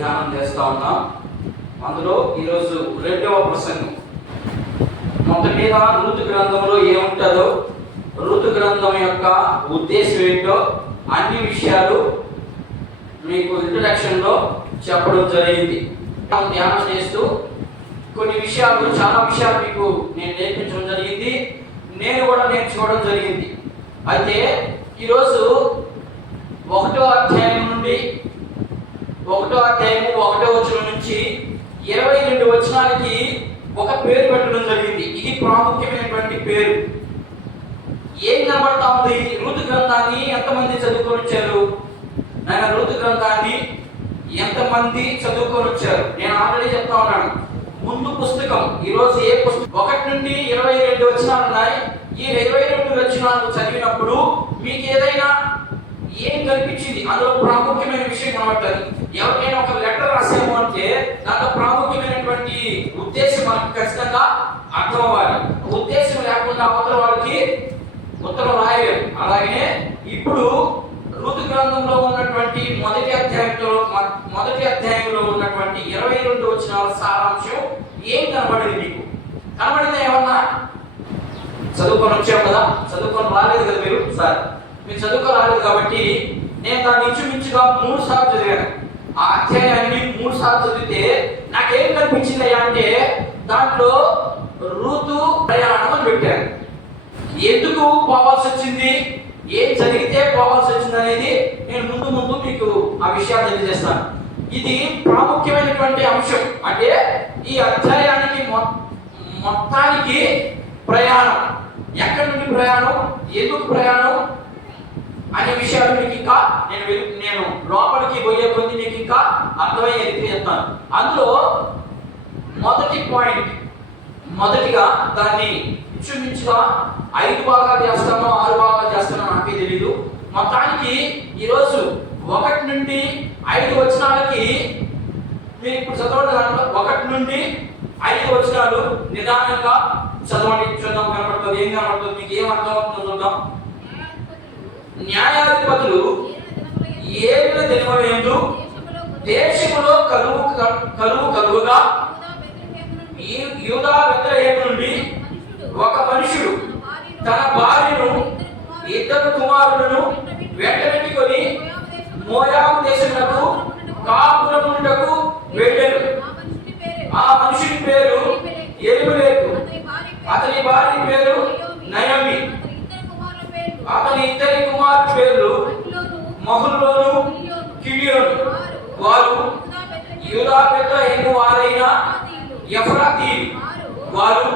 ధ్యానం చేస్తా ఉన్నాం. అందులో ఈరోజు రెండవ ప్రసంగం. మొత్తం మీద ఋతు గ్రంథంలో ఏముంటుందో, ఋతు గ్రంథం యొక్క ఉద్దేశం ఏంటో అన్ని విషయాలు మీకు ఇంట్రడక్షన్ లో చెప్పడం జరిగింది. ధ్యానం చేస్తూ కొన్ని విషయాలు, చాలా విషయాలు మీకు నేను నేర్పించడం జరిగింది, నేను కూడా నేర్చుకోవడం జరిగింది. అయితే ఈరోజు 1వ అధ్యాయం నుండి 1వ అధ్యాయము 1వ వచనం నుంచి 22 వచనాలకి ఒక పేరు పెట్టడం జరిగింది. ఇది ప్రాముఖ్యమైనటువంటి పేరు. ఏం కనబడతా ఉంది? ఋతు గ్రంథాన్ని ఎంతమంది చదువుకొని వచ్చారు? నేను ఋతు గ్రంథాన్ని ఎంతమంది చదువుకొని వచ్చారు? నేను ఆల్రెడీ చెప్తా ఉన్నాను. ముందు పుస్తకం ఈరోజు ఏ పుస్తకం 1 నుండి 22 వచనాలు ఉన్నాయి. ఈ 22 వచనాలు చదివినప్పుడు మీకు ఏదైనా ఏం కనిపించింది? అందులో ప్రాముఖ్యమైన విషయం కనబడుతుంది. ఎవరికైనా ఒక లెటర్ రాసాము అంటే దాంట్లో ప్రాముఖ్యమైనటువంటి ఉద్దేశం మనకు ఖచ్చితంగా అర్థం అవ్వాలి. ఉద్దేశం లేకుండా అవతల వాళ్ళకి ఉత్తరం రాయలేము. అలాగే ఇప్పుడు ఋతు గ్రంథంలో ఉన్నటువంటి మొదటి అధ్యాయంలో ఉన్నటువంటి 22 వచనాల సారాంశం ఏం కనబడింది? మీకు కనబడిందా? ఏమన్నా చదువుకొని వచ్చాం కదా, చదువుకొని రాలేదు కదా మీరు చదువుకొని రాలేదు కాబట్టి నేను దాన్ని ఇంచుమించుగా 3 సార్లు చదివాను. ఆ అధ్యాయాన్ని 3 సార్లు చదివితే నాకేం కనిపించింది అంటే దాంట్లో ఋతు ప్రయాణం అని పెట్టాను. ఎందుకు పోవాల్సి వచ్చింది, ఏం జరిగితే పోవాల్సి వచ్చింది అనేది నేను ముందు మీకు ఆ విషయాలు తెలియజేస్తాను. ఇది ప్రాముఖ్యమైనటువంటి అంశం. అంటే ఈ అధ్యాయానికి మొత్తానికి ప్రయాణం, ఎక్కడి నుండి ప్రయాణం, ఎందుకు ప్రయాణం అనే విషయాలు మీకు ఇంకా నేను లోపలికి పోయే కొద్ది మీకు ఇంకా అర్థమయ్యే రీతి చెప్తాను. అందులో మొదటి పాయింట్, మొదటిగా దాన్ని ఇంచుమించుగా 5 భాగాలు చేస్తానో 6 భాగాలు చేస్తానో నాకే తెలీదు. మొత్తానికి ఈరోజు 1 నుండి 5 వచనాలకి మీరు ఇప్పుడు చదవండి. దాంట్లో 1 నుండి 5 వచనాలు నిదానంగా చదవండి. చూద్దాం కనబడుతుంది, ఏం కనబడుతుంది, మీకు ఏం అర్థం అవుతుందో చూద్దాం. న్యాయాధిపతులు 7 దినములందు దేశములో కరువుగా యూదా బెత్లెహేము నుండి ఒక మనుషుడు తన భార్యను 2 కుమారులను వెంటబెట్టుకొని మోయాబు దేశమునకు కాపురమునకు వెళ్ళెను. ఆ మనుషుని పేరు ఎలీమెలెకు, అతని భార్య పేరు నయోమి. అతని 2 కుమారుల పేర్లు మహులోను, కిలియోను. వారు యూదా బెత్లెహేము వారైన ఎఫ్రాతీయులు. వారు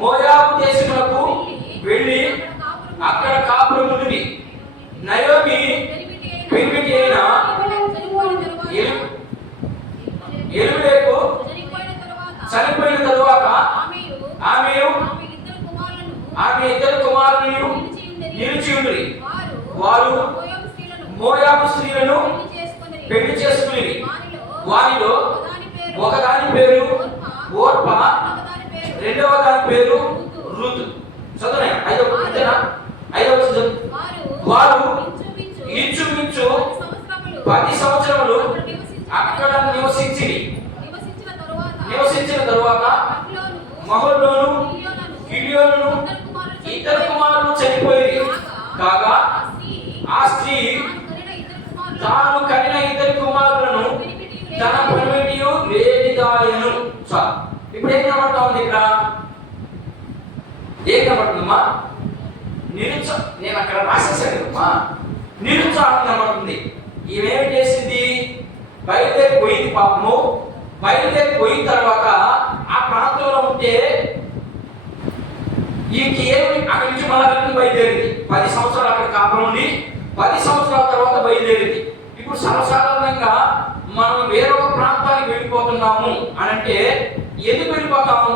మోయాబు దేశమునకు వెళ్ళి అక్కడ కాపురముంది. నయోమి పెనిమిటి అయిన ఎలీమెలెకు చనిపోయిన తరువాత ఆమె 2 కుమారులను నిలిచి ఉండి వారు మోయాబు స్త్రీలను పెళ్లి చేసుకుని వారిలో ఒకదాని పేరు ఓర్పా, రెండవ దాని పేరు ఋతు. చదువు 5వ. వారు ఇంచుమించు 10 సంవత్సరములు అక్కడ నివసించిన తరువాత మహులోను, కిలియోను 2 కుమారులు చనిపోయి కాగా ఆ స్త్రీ తాను కనిన 2 కుమారులను తన పెనిమిటియు లేనిదాయను. ఇప్పుడు ఏం కనబడతా ఉంది? ఇక్కడ ఏం కనబడుతుందమ్మా? నేను అక్కడ రాసేసానమ్మా, నిరుత్సాహం కనబడుతుంది. ఈమెం చేసింది? బయలుదేరిపోయింది. పాపము బయలుదేరిపోయిన తర్వాత ఆ ప్రాంతంలో ఉంటే ఇంకేమి అక్కడి నుంచి మళ్ళీ బయలుదేరింది. 10 సంవత్సరాలు అక్కడ కాపురం ఉండి 10 సంవత్సరాల తర్వాత బయలుదేరింది. ఇప్పుడు సర్వసాధారణంగా మనం వేరొక ప్రాంతానికి వెళ్ళిపోతున్నాము అని అంటే ఎందుకు వెళ్ళిపోతాము?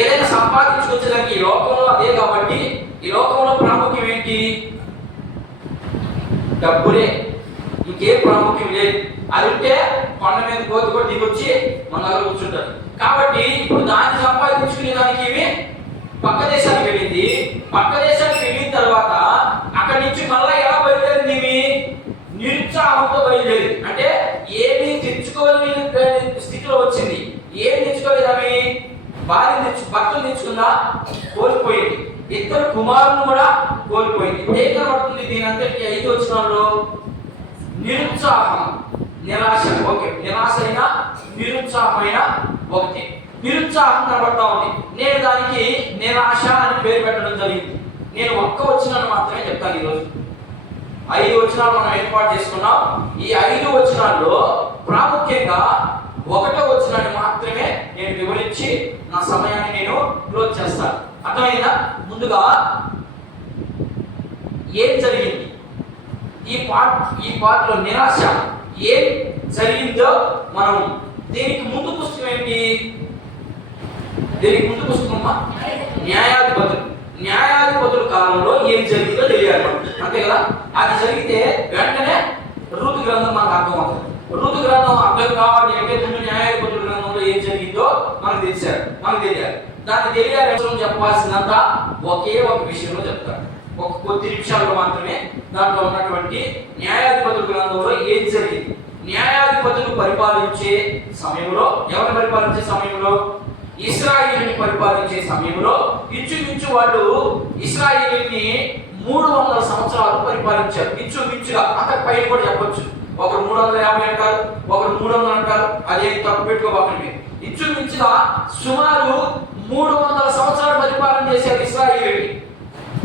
ఏదైనా సంపాదించుకొచ్చేదానికి. ఈ లోకంలో అదే కాబట్టి ఈ లోకంలో ప్రాముఖ్యం ఏంటి? డబ్బులే, ఇంకేం ప్రాముఖ్యం లేదు. అది ఉంటే కొండ మీద కోతి కూడా దిగొచ్చి మన దగ్గర కూర్చుంటారు. కాబట్టి ఇప్పుడు దాన్ని సంపాదించుకునే దానికి పక్క దేశానికి వెళ్ళింది. పక్క దేశానికి వెళ్ళిన తర్వాత అక్కడి నుంచి మళ్ళీ ఎలా బయలుదేరింది? నిరుత్సాహం భారంతో బయలుదేరి, అంటే ఏమీ తెచ్చుకోలేని స్థితిలో వచ్చింది. ఏం తెచ్చుకోలేదు ఆమె? భర్తను తెచ్చుకుందా? కోల్పోయింది. ఇద్దరు కుమారులను కూడా కోల్పోయింది. ఏం కనబడుతుంది దీని అంతటికి? 5 వచనాల్లో నిరుత్సాహం, నిరాశ. ఓకే, నిరాశ అయినా నిరుత్సాహమైన ఒకటి. నిరుత్సాహం కనబడతా ఉంది. నేను దానికి నిరాశ అని పేరు పెట్టడం జరిగింది. నేను ఒక్క వచనాన్ని మాత్రమే చెప్తాను ఈరోజు. 5 వచనాలు మనం ఏర్పాటు చేసుకున్నాం. ఈ 5 వచనాల్లో ప్రాముఖ్యంగా 1వ వచనాన్ని మాత్రమే నేను వివరించి నా సమయాన్ని నేను క్లోజ్ చేస్తాను. అర్థమైందా? ముందుగా ఏం జరిగింది ఈ పాటలో నిరాశ ఏం జరిగిందో మనం దీనికి ముందు పుస్తకం ఏంటి? దీనికి ముందు పుస్తకమా? న్యాయాధిపతుల కాలంలో ఏం జరిగిందో తెలియాలి, అంతే కదా? అది జరిగితే వెంటనే ఋతు గ్రంథం మనకు అర్థమవుతుంది. ఋతు గ్రంథం అర్థం కావాలి అంటే ముందు న్యాయాధిపతుల గ్రంథంలో ఏం జరిగిందో మనకు తెలియాలి. దాన్ని తెలియాలి చెప్పాల్సిందంతా ఒకే ఒక విషయంలో చెప్తారు. ఒక కొద్ది నిమిషాల్లో మాత్రమే దాంట్లో ఉన్నటువంటి న్యాయాధిపతుల గ్రంథంలో ఏం జరిగింది. న్యాయాధిపతులు పరిపాలించే సమయంలో, ఎవరు పరిపాలించే సమయంలో? ఇశ్రాయేలుని పరిపాలించే సమయంలో ఇంచుమించు వాళ్ళు ఇశ్రాయేలుని 300 సంవత్సరాలు పరిపాలించారు. ఇంచుమించుగా, అంతకు పైన కూడా చెప్పొచ్చు. ఒకరు 350 అంటారు, ఒకరు 300 అంటారు. అదే తప్పు పెట్టుకోబాకండి. ఇంచుమించుగా సుమారు 300 సంవత్సరాలు పరిపాలన చేశారు ఇశ్రాయేలుని.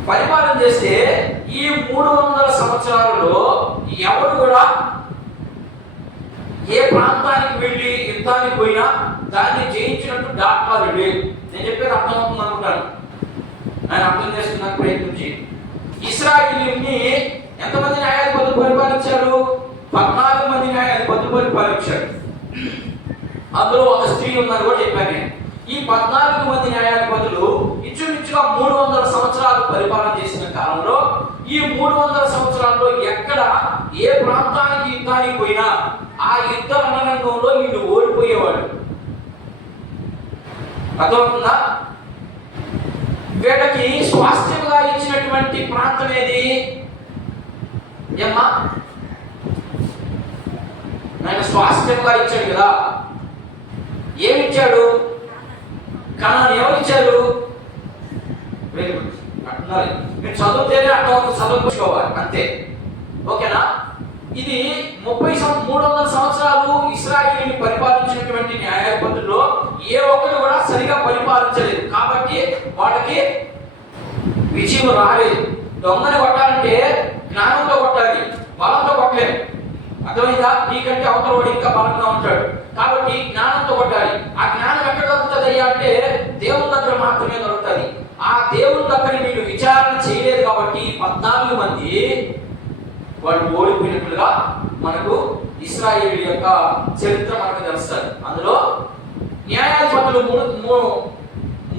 పరిపాలన చేస్తే ఈ 300 సంవత్సరాలలో ఎవరు కూడా ఏ ప్రాంతానికి వెళ్ళి యుద్ధానికి పోయినా దాన్ని జయించినట్టు దాఖలాలు లేవు. నేను చెప్పేది అర్థమవుతుంది అనుకుంటాను. ఆయన అర్థం చేసుకున్నాను ప్రయత్నించి. ఇశ్రాయేలుని ఎంతమంది న్యాయాధిపతులు పరిపాలించారు? 14 మంది న్యాయాధిపతులు పరిపాలించారు. అందులో ఒక స్త్రీ ఉందని కూడా చెప్పాను నేను. ఈ 14 మంది న్యాయాధిపతులు ఇంచుమించుగా 300 సంవత్సరాలు పరిపాలన చేసిన కాలంలో ఈ 300 సంవత్సరాల్లో ఎక్కడ ఏ ప్రాంతానికి యుద్ధానికి పోయినా ఆ యుద్ధ రణరంగంలో వీళ్ళు ఓడిపోయేవాడు. అర్థమవుతుందా? వీళ్ళకి స్వాస్థ్యంగా ఇచ్చినటువంటి ప్రాంతం ఏది? ఏమ్మా? ఆయన స్వాస్థ్యంగా ఇచ్చాడు కదా. ఏమిచ్చాడు? కనాను ఎవరు ఇచ్చారు? Very good. అంటున్నారు మీరు చదువుతేనే అర్థం, చదువుకోవాలి అంతే. ఓకేనా? ఇది 300 సంవత్సరాలు ఇశ్రాయేలుని పరిపాలించినటువంటి న్యాయాధిపతుల్లో ఏ ఒక్కరు కూడా సరిగా పరిపాలించలేదు. కాబట్టి వాళ్ళకి విజయం రాలేదు. దొంగని కొట్టాలంటే జ్ఞానంతో కొట్టాలి, బలంతో కొట్టలేదు. అర్థమైందా? నీకంటే అవతల వాడు ఇంకా బలంగా ఉంటాడు. కాబట్టి జ్ఞానంతో కొట్టాలి. ఆ జ్ఞానం ఎక్కడ దొరుకుతుంది అయ్యా అంటే దేవుని దగ్గర మాత్రమే దొరుకుతుంది. ఆ దేవుని దగ్గర మీరు విచారణ చేయలేదు కాబట్టి 14 మంది వాళ్ళు ఓడిపోయినట్లుగా మనకు ఇశ్రాయేలు యొక్క చరిత్ర మనకు తెలుస్తుంది. అందులో న్యాయాధిపతులు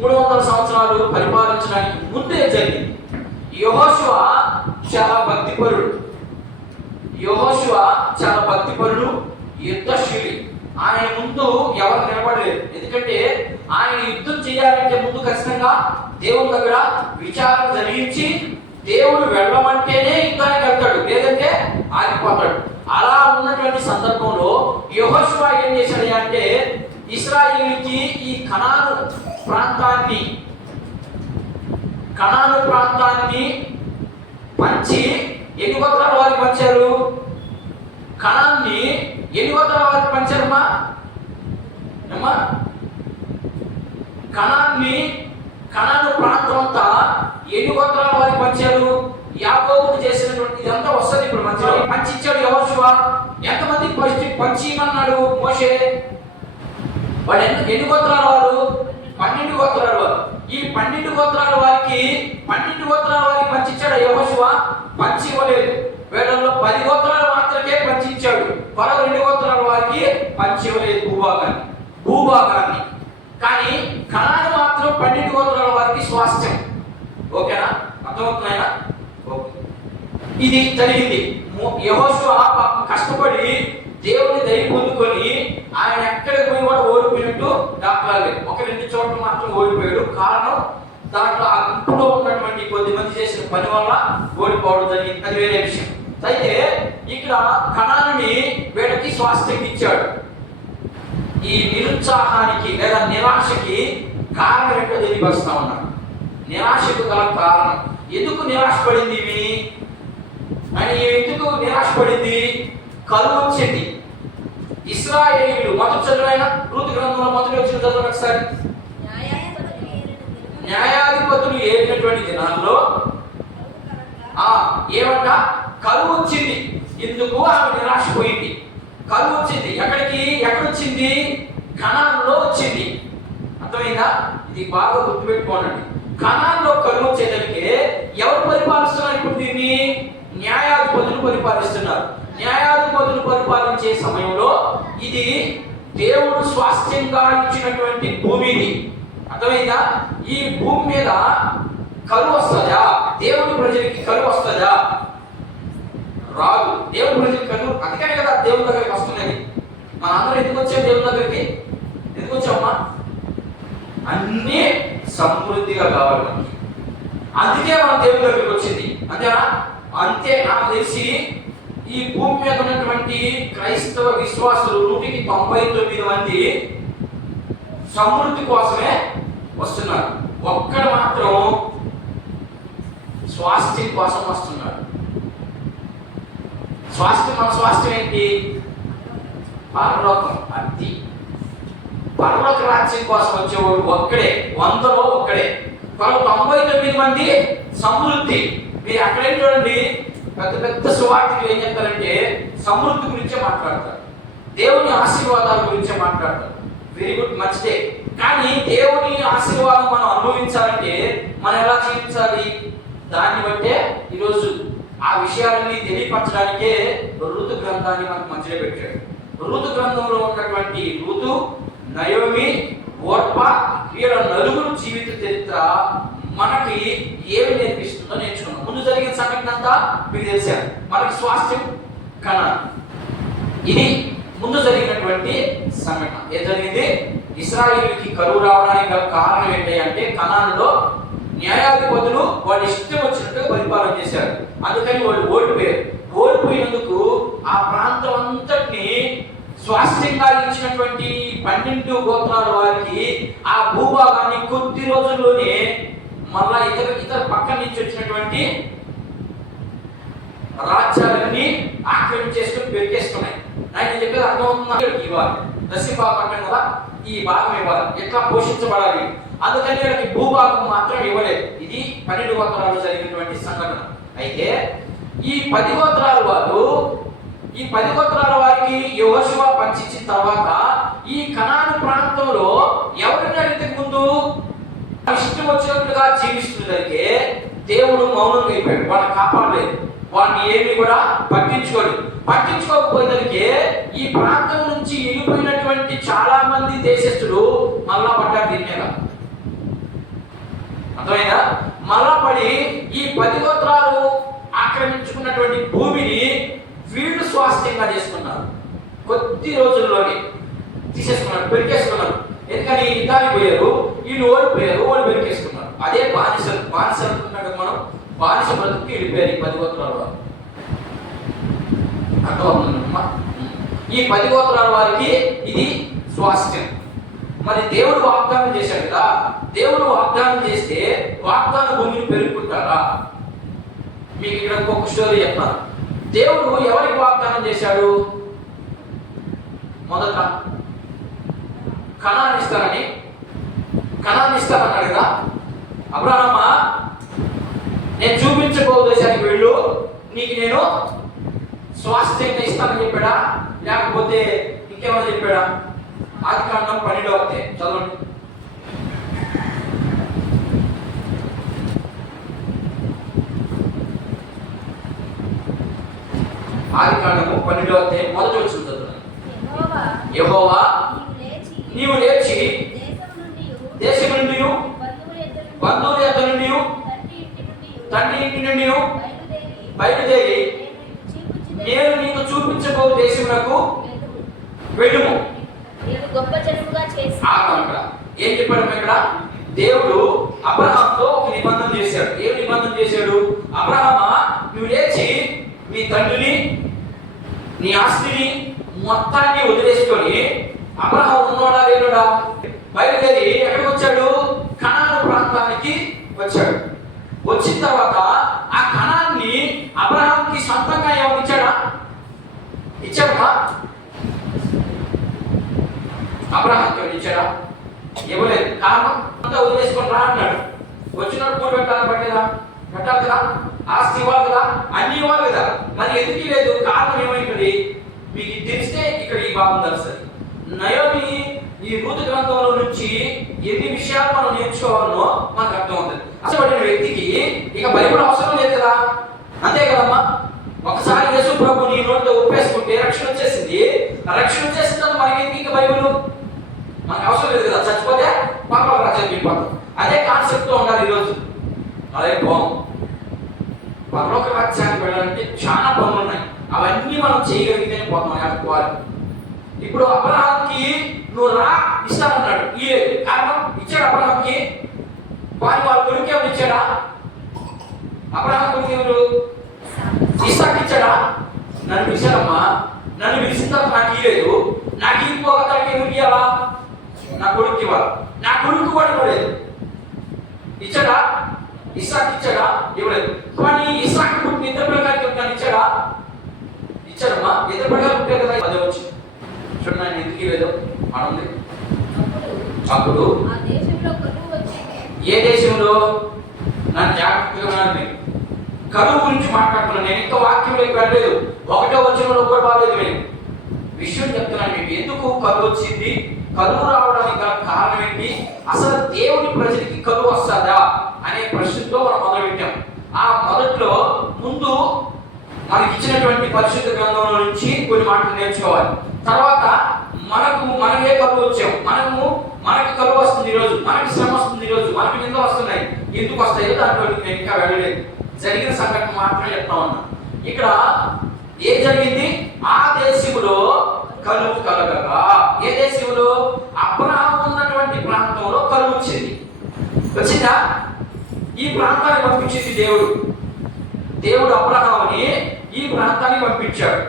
300 సంవత్సరాలు పరిపాలించడానికి ముందే జరిగింది. యెహోషువ చాలా భక్తిపరుడు, యుద్ధశీలి. ఆయన ముందు ఎవరు నిలబడలేదు. ఎందుకంటే ఆయన యుద్ధం చేయాలంటే ముందు ఖచ్చితంగా దేవుని దగ్గర విచారణ జరిగించి దేవుడు వెళ్ళమంటేనే యుద్ధానికి వెళ్తాడు, లేదంటే ఆగిపోతాడు. అలా ఉన్నటువంటి సందర్భంలో యెహోషువ ఏం చేశాడు అంటే ఇశ్రాయేలుకి ఈ కనాను ప్రాంతాన్ని పంచి ఎన్ని గోత్రాల వారికి పంచారు? కనాన్ని ఎన్ని గోత్రాల వారికి పంచారమ్మా? కనాను ప్రాంతం అంతా ఎన్ని గోత్రాల వారికి పంచారు? యాకోబుకు చేసినటువంటి ఇదంతా వస్తుంది ఇప్పుడు మంచిగా పంచిచ్చాడు యెహోషువ. ఎంతమందికి పంచిమన్నాడు మోషే? వాడు ఎన్ని గోత్రాల వారు? 12 గోత్రాల వారు. ఈ 12 గోత్రాల వారికి పంచిచ్చాడు యెహోషువ? పంచి ఇవ్వలేదు. వీళ్ళలో 10 గోత్రాలు మాత్రమే పంచిచ్చాడు. మరో 2 గోత్రాల వారికి పంచి ఇవ్వలేదు భూభాగాన్ని. కానీ కనాను మాత్రం 12 గోత్రాల వారికి స్వాస్థ్యం. ఓకేనా? అర్థమవుతున్నాయా? ఇది జరిగింది. యెహోషువ కష్టపడి దేవుని దయ పొందుకొని ఆయన ఎక్కడికి పోయి కూడా ఓడిపోయినట్టు దాఖలాలు. 1-2 చోట్ల మాత్రం ఓడిపోయాడు. కారణం దాంట్లో ఆ గుంపులో ఉన్నటువంటి కొద్ది మంది చేసిన పని వల్ల ఓడిపోవడం జరిగింది. అది వేరే విషయం. అయితే ఇక్కడ కనానుని వీళ్ళకి స్వాస్థ్యం ఇచ్చాడు. ఈ నిరుత్సాహానికి లేదా నిరాశకి కారణం ఏంటో తెలియపరుస్తా ఉన్నాడు. నిరాశకు గల కారణం, ఎందుకు నిరాశపడింది ఇవి అని, ఎందుకు నిరాశపడింది? కరువు వచ్చింది. ఇశ్రాయేలీయులు మొదటి చదువైన రూతు గ్రంథంలో మొదటి వచ్చిన చదువు ఒకసారి. న్యాయాధిపతులు ఏలినటువంటి దినాల్లో ఏమంట? కరువు వచ్చింది. ఎందుకు? ఆమె నిరాశపోయింది. కరువు వచ్చింది. ఎక్కడొచ్చింది? కనానులో వచ్చింది. అర్థమైందా? ఇది బాగా గుర్తుపెట్టుకోండి. కనానులో కరువు వచ్చేసరికి ఎవరు పరిపాలిస్తున్నారు ఇప్పుడు దీన్ని? న్యాయాధిపతులు పరిపాలిస్తున్నారు. న్యాయాధిపతులు పరిపాలించే సమయంలో ఇది దేవుడు స్వాస్థ్యంగా ఇచ్చినటువంటి భూమి ఇది. అర్థమైందా? ఈ భూమి మీద కరువు వస్తుందా? దేవుడి ప్రజలకి కరువు వస్తుందా? రాదు. దేవుడి ప్రజలకి కరువు, అందుకనే కదా దేవుని దగ్గరికి వస్తున్నది. మన అందరూ ఎందుకు వచ్చాం దేవుని దగ్గరికి? ఎందుకు వచ్చామమ్మా? అన్నీ సమృద్ధిగా కావాలి మనకి. అందుకే మనం దేవుని దగ్గరికి వచ్చింది. అంతేనా? అంతే. నాకు తెలిసి ఈ భూమి మీద ఉన్నటువంటి క్రైస్తవ విశ్వాసులు 199 మంది సమృద్ధి కోసమే వస్తున్నారు. ఒక్కడు మాత్రం స్వాస్థ్యం కోసం వస్తున్నాడు. మన స్వాస్థ్యం ఏంటి? పరలోకం. అది పరలోక రాజ్యం కోసం వచ్చేవాడు ఒక్కడే, 100లో ఒక్కడే. 99 మంది సమృద్ధి. మీరు అక్కడేం చూడండి, పెద్ద పెద్ద సువార్తలు ఏం చెప్తారంటే సమృద్ధి గురించే మాట్లాడతారు, దేవుని ఆశీర్వాదాల గురించే మాట్లాడతారు. వెరీ గుడ్, మంచిదే. కానీ దేవుని ఆశీర్వాదం మనం అనుభవించాలంటే మనం ఎలా జీవించాలి? దాన్ని బట్టే ఈరోజు ఆ విషయాలని తెలియపరచడానికే ఋతు గ్రంథాన్ని మనకు మధ్యలో పెట్టాడు. ఋతు గ్రంథంలో ఉన్నటువంటి ఋతు, నయోమి, ఓర్పా, వీళ్ళ నలుగురు జీవిత చరిత్ర మనకి ఏమి నేర్పిస్తుందో నేర్చుకున్నాం. ముందు జరిగిన సంఘటన అంతా మీకు తెలిసాను. మనకి స్వాస్థ్యం కనాను. ఇది ముందు జరిగినటువంటి సంఘటన. ఏం జరిగింది? ఇశ్రాయేలుకి కరువు రావడానికి గల కారణం ఏంటి అంటే కనానులో న్యాయాధిపతులు వాళ్ళు ఇష్టం వచ్చినట్టుగా పరిపాలన చేశారు. అందుకని వాళ్ళు ఓడిపోయినందుకు ఆ ప్రాంతం అంతటిని స్వాస్థ్యంగా ఇచ్చినటువంటి 12 గోత్రాల వారికి ఆ భూభాగాన్ని కొద్ది రోజుల్లోనే మళ్ళా ఇతర పక్కన నుంచి వచ్చినటువంటి రాజ్యాలన్నీ ఆక్రమించేసుకుని పెరిగేస్తున్నాయి. నేను చెప్పేది అర్థమవుతుందా? ఇవ్వాలి దశభాగం అంటే కదా, ఈ భాగం ఇవ్వాలి, ఎట్లా పోషించబడాలి. అందుకని వీళ్ళకి భూభాగం మాత్రం ఇవ్వలేదు. ఇది 12 గోత్రాలు జరిగినటువంటి సంఘటన. అయితే ఈ 10 గోత్రాల వారు, ఈ 10 గోత్రాల వారికి యెహోషువ పంచించిన తర్వాత ఈ కనాను ప్రాంతంలో ఎవరున్నారు? ఇంతకు ముందు ఇష్టం వచ్చినట్లుగా జీవిస్తున్నదరికే దేవుడు మౌనంగా అయిపోయాడు. వాళ్ళని కాపాడలేదు, వాళ్ళని ఏమి కూడా పట్టించుకోకపోయేసరికి ఈ ప్రాంతం నుంచి వెళ్ళిపోయినటువంటి చాలా మంది దేశస్తులు మళ్ళా పడ్డారు దీని మీద. అర్థమైందా? మళ్ళా పడి ఈ 10 గోత్రాలు ఆక్రమించుకున్నటువంటి భూమిని వీళ్ళు స్వాస్థ్యంగా చేసుకున్నారు. కొద్ది రోజుల్లోనే తీసేసుకున్నారు, పెరికేసుకున్నారు. ఎందుకని యుద్ధానికి పోయారు, వీళ్ళు ఓడిపోయారు, వాళ్ళు పెరికేసుకున్నారు. అదే బానిసలు అనుకున్నాడు. మనం బానిస బ్రతుకు వెళ్ళిపోయారు ఈ 10 గోత్రాల వారు. అర్థమవుతుందమ్మా? ఈ 10 గోత్రాల వారికి ఇది స్వాస్థ్యం. మరి దేవుడు వాగ్దానం చేశాడు కదా, దేవుడు వాగ్దానం చేస్తే వాగ్దాన భూమిని పెరుగుకుంటారా? మీకు ఇక్కడ ఇంకొక స్టోరీ చెప్తాను. దేవుడు ఎవరికి వాగ్దానం చేశాడు? మొదట కనాను ఇస్తానన్నాడు కదా. అబ్రహామా, నేను చూపించబో దేశానికి వెళ్ళు, నీకు నేను స్వాస్థ్యంగా ఇస్తానని చెప్పాడా? లేకపోతే ఇంకేమైనా చెప్పాడా? ఆదికాండం 12వ అధ్యాయం చదవండి. ఆదికాండము 12వ అధ్యాయం మొదటి వచనం చదవండి. యెహోవా నీవు లేచి దేశం నుండి, బంధువుల యొద్ద నుండి, తండ్రి ఇంటి నుండి బయలుదేరి నేను నీకు చూపించబో దేశమునకు వెళ్ళుము. ఏం చెప్పాడు ఇక్కడ? దేవుడు అబ్రహాంతో ఒక నిబంధన చేశాడు. ఏం నిబంధన చేశాడు? అబ్రహామా, నువ్వు లేచి నీ తండ్రిని, నీ ఆస్తిని మొత్తాన్ని వదిలేసుకొని అబ్రహాం ఉన్నోడా లేనుడా బయలుదేరి ఎక్కడికి వచ్చాడు? కనాను ప్రాంతానికి వచ్చాడు. వచ్చిన తర్వాత ఆ కనాన్ని అబ్రహాంకి సొంతంగా ఏమైనా ఇచ్చాడా? ఇచ్చాడా? అబ్రహాంకి ఇచ్చాడా? ఇవ్వలేదు. కారణం అంతా వదిలేసుకొని రా అన్నాడు. వచ్చినప్పుడు కూడి పెట్టాలని పెట్టాలి కదా, ఆస్తి ఇవ్వాలి కదా, అన్ని ఇవ్వాలి కదా. మరి ఎందుకు లేదు? కారణం ఏమైంది మీకు తెలిస్తే ఇక్కడ ఈ భాగం తెలుస్తుంది. నయోమి ఈ రూతు గ్రంథంలో నుంచి ఎన్ని విషయాలు మనం నేర్చుకోవాలనో మనకు అర్థం అవుతుంది. అసలు వ్యక్తికి ఇక బైబిల్ అవసరం లేదు కదా, అంతే కదమ్మా. ఒకసారి యేసు ప్రభు నీ నోటితో ఒప్పేసుకుంటే రక్షణ వచ్చేసింది. రక్షణ వచ్చేసిన తర్వాత మనకి ఇంకా బైబిల్ మనకు అవసరం లేదు కదా. చచ్చిపోతే పక్కన రాజ్యం వెళ్ళిపోతాం. అదే కాన్సెప్ట్ తో ఉండాలి ఈరోజు. అదే బాగుంది. పరలోక రాజ్యానికి వెళ్ళాలంటే చాలా పనులు ఉన్నాయి. అవన్నీ మనం చేయగలిగితేనే పోతాం. ఆడుకోవాలి. ఇప్పుడు అబ్రహాంకి నువ్వు రా ఇస్తానన్నాడు. ఈ కారణం ఇచ్చాడు అబ్రహాంకి. వాళ్ళ కొడుకు ఏమైనా ఇచ్చాడా? అబ్రహాం కొడుకు ఎవరు? ఇస్సాకు ఇచ్చాడా? నన్ను పిలిచాడమ్మా, నన్ను పిలిచిన తర్వాత నాకు ఇవ్వలేదు. నాకు ఇవ్వకపోతే ఎవరికి ఇవ్వాలా? నా కొడుకు ఇవ్వాలి. నా కొడుకు కూడా ఇవ్వలేదు. ఇచ్చాడా? ఇస్సాకు ఇచ్చాడా? ఇవ్వలేదు. కానీ ఇస్సాకు పుట్టిన ఇద్దరు పిల్లలకి నన్ను ఇచ్చాడా? ఇచ్చాడమ్మా. ఇద్దరు పిల్లలు పుట్టే కదా అదే వచ్చి చూడండి. ఆయన ఎందుకు ఇవ్వలేదు అనుంది. అప్పుడు ఏ దేశంలో నన్ను జాగ్రత్తగా కరువు గురించి మాట్లాడుతున్నాను. నేను ఇంకా వాక్యంలోకి వెళ్ళలేదు. 1వ వచనంలో కూడా బాగాలేదు. నేను విషయం చెప్తున్నాను మీకు. ఎందుకు కరువు వచ్చింది? కరువు రావడానికి గల కారణం ఏంటి? అసలు దేవుని ప్రజలకి కరువు వస్తుందా అనే ప్రశ్నతో మనం మొదలుపెట్టాం. ఆ మొదట్లో ముందు మనకి ఇచ్చినటువంటి పరిశుద్ధ గ్రంథంలో నుంచి కొన్ని మాటలు నేర్చుకోవాలి. తర్వాత మనకే కరువు వచ్చాం. మనకి కరువు వస్తుంది ఈరోజు, మనకి శ్రమ వస్తుంది ఈరోజు, మనకి నింద వస్తున్నాయి. ఎందుకు వస్తాయో దాంట్లో నేను ఇంకా వెళ్ళలేదు. జరిగిన సంఘటన మాత్రమే చెప్తా ఉన్నా. ఇక్కడ ఏం జరిగింది? ఆ దేశంలో కరువు కలగగా, ఏ దేశంలో? అబ్రహాము ఉన్నటువంటి ప్రాంతంలో కరువు వచ్చింది. వచ్చిందా? ఈ ప్రాంతాన్ని పంపించింది దేవుడు అబ్రహాముని ఈ ప్రాంతాన్ని పంపించాడు.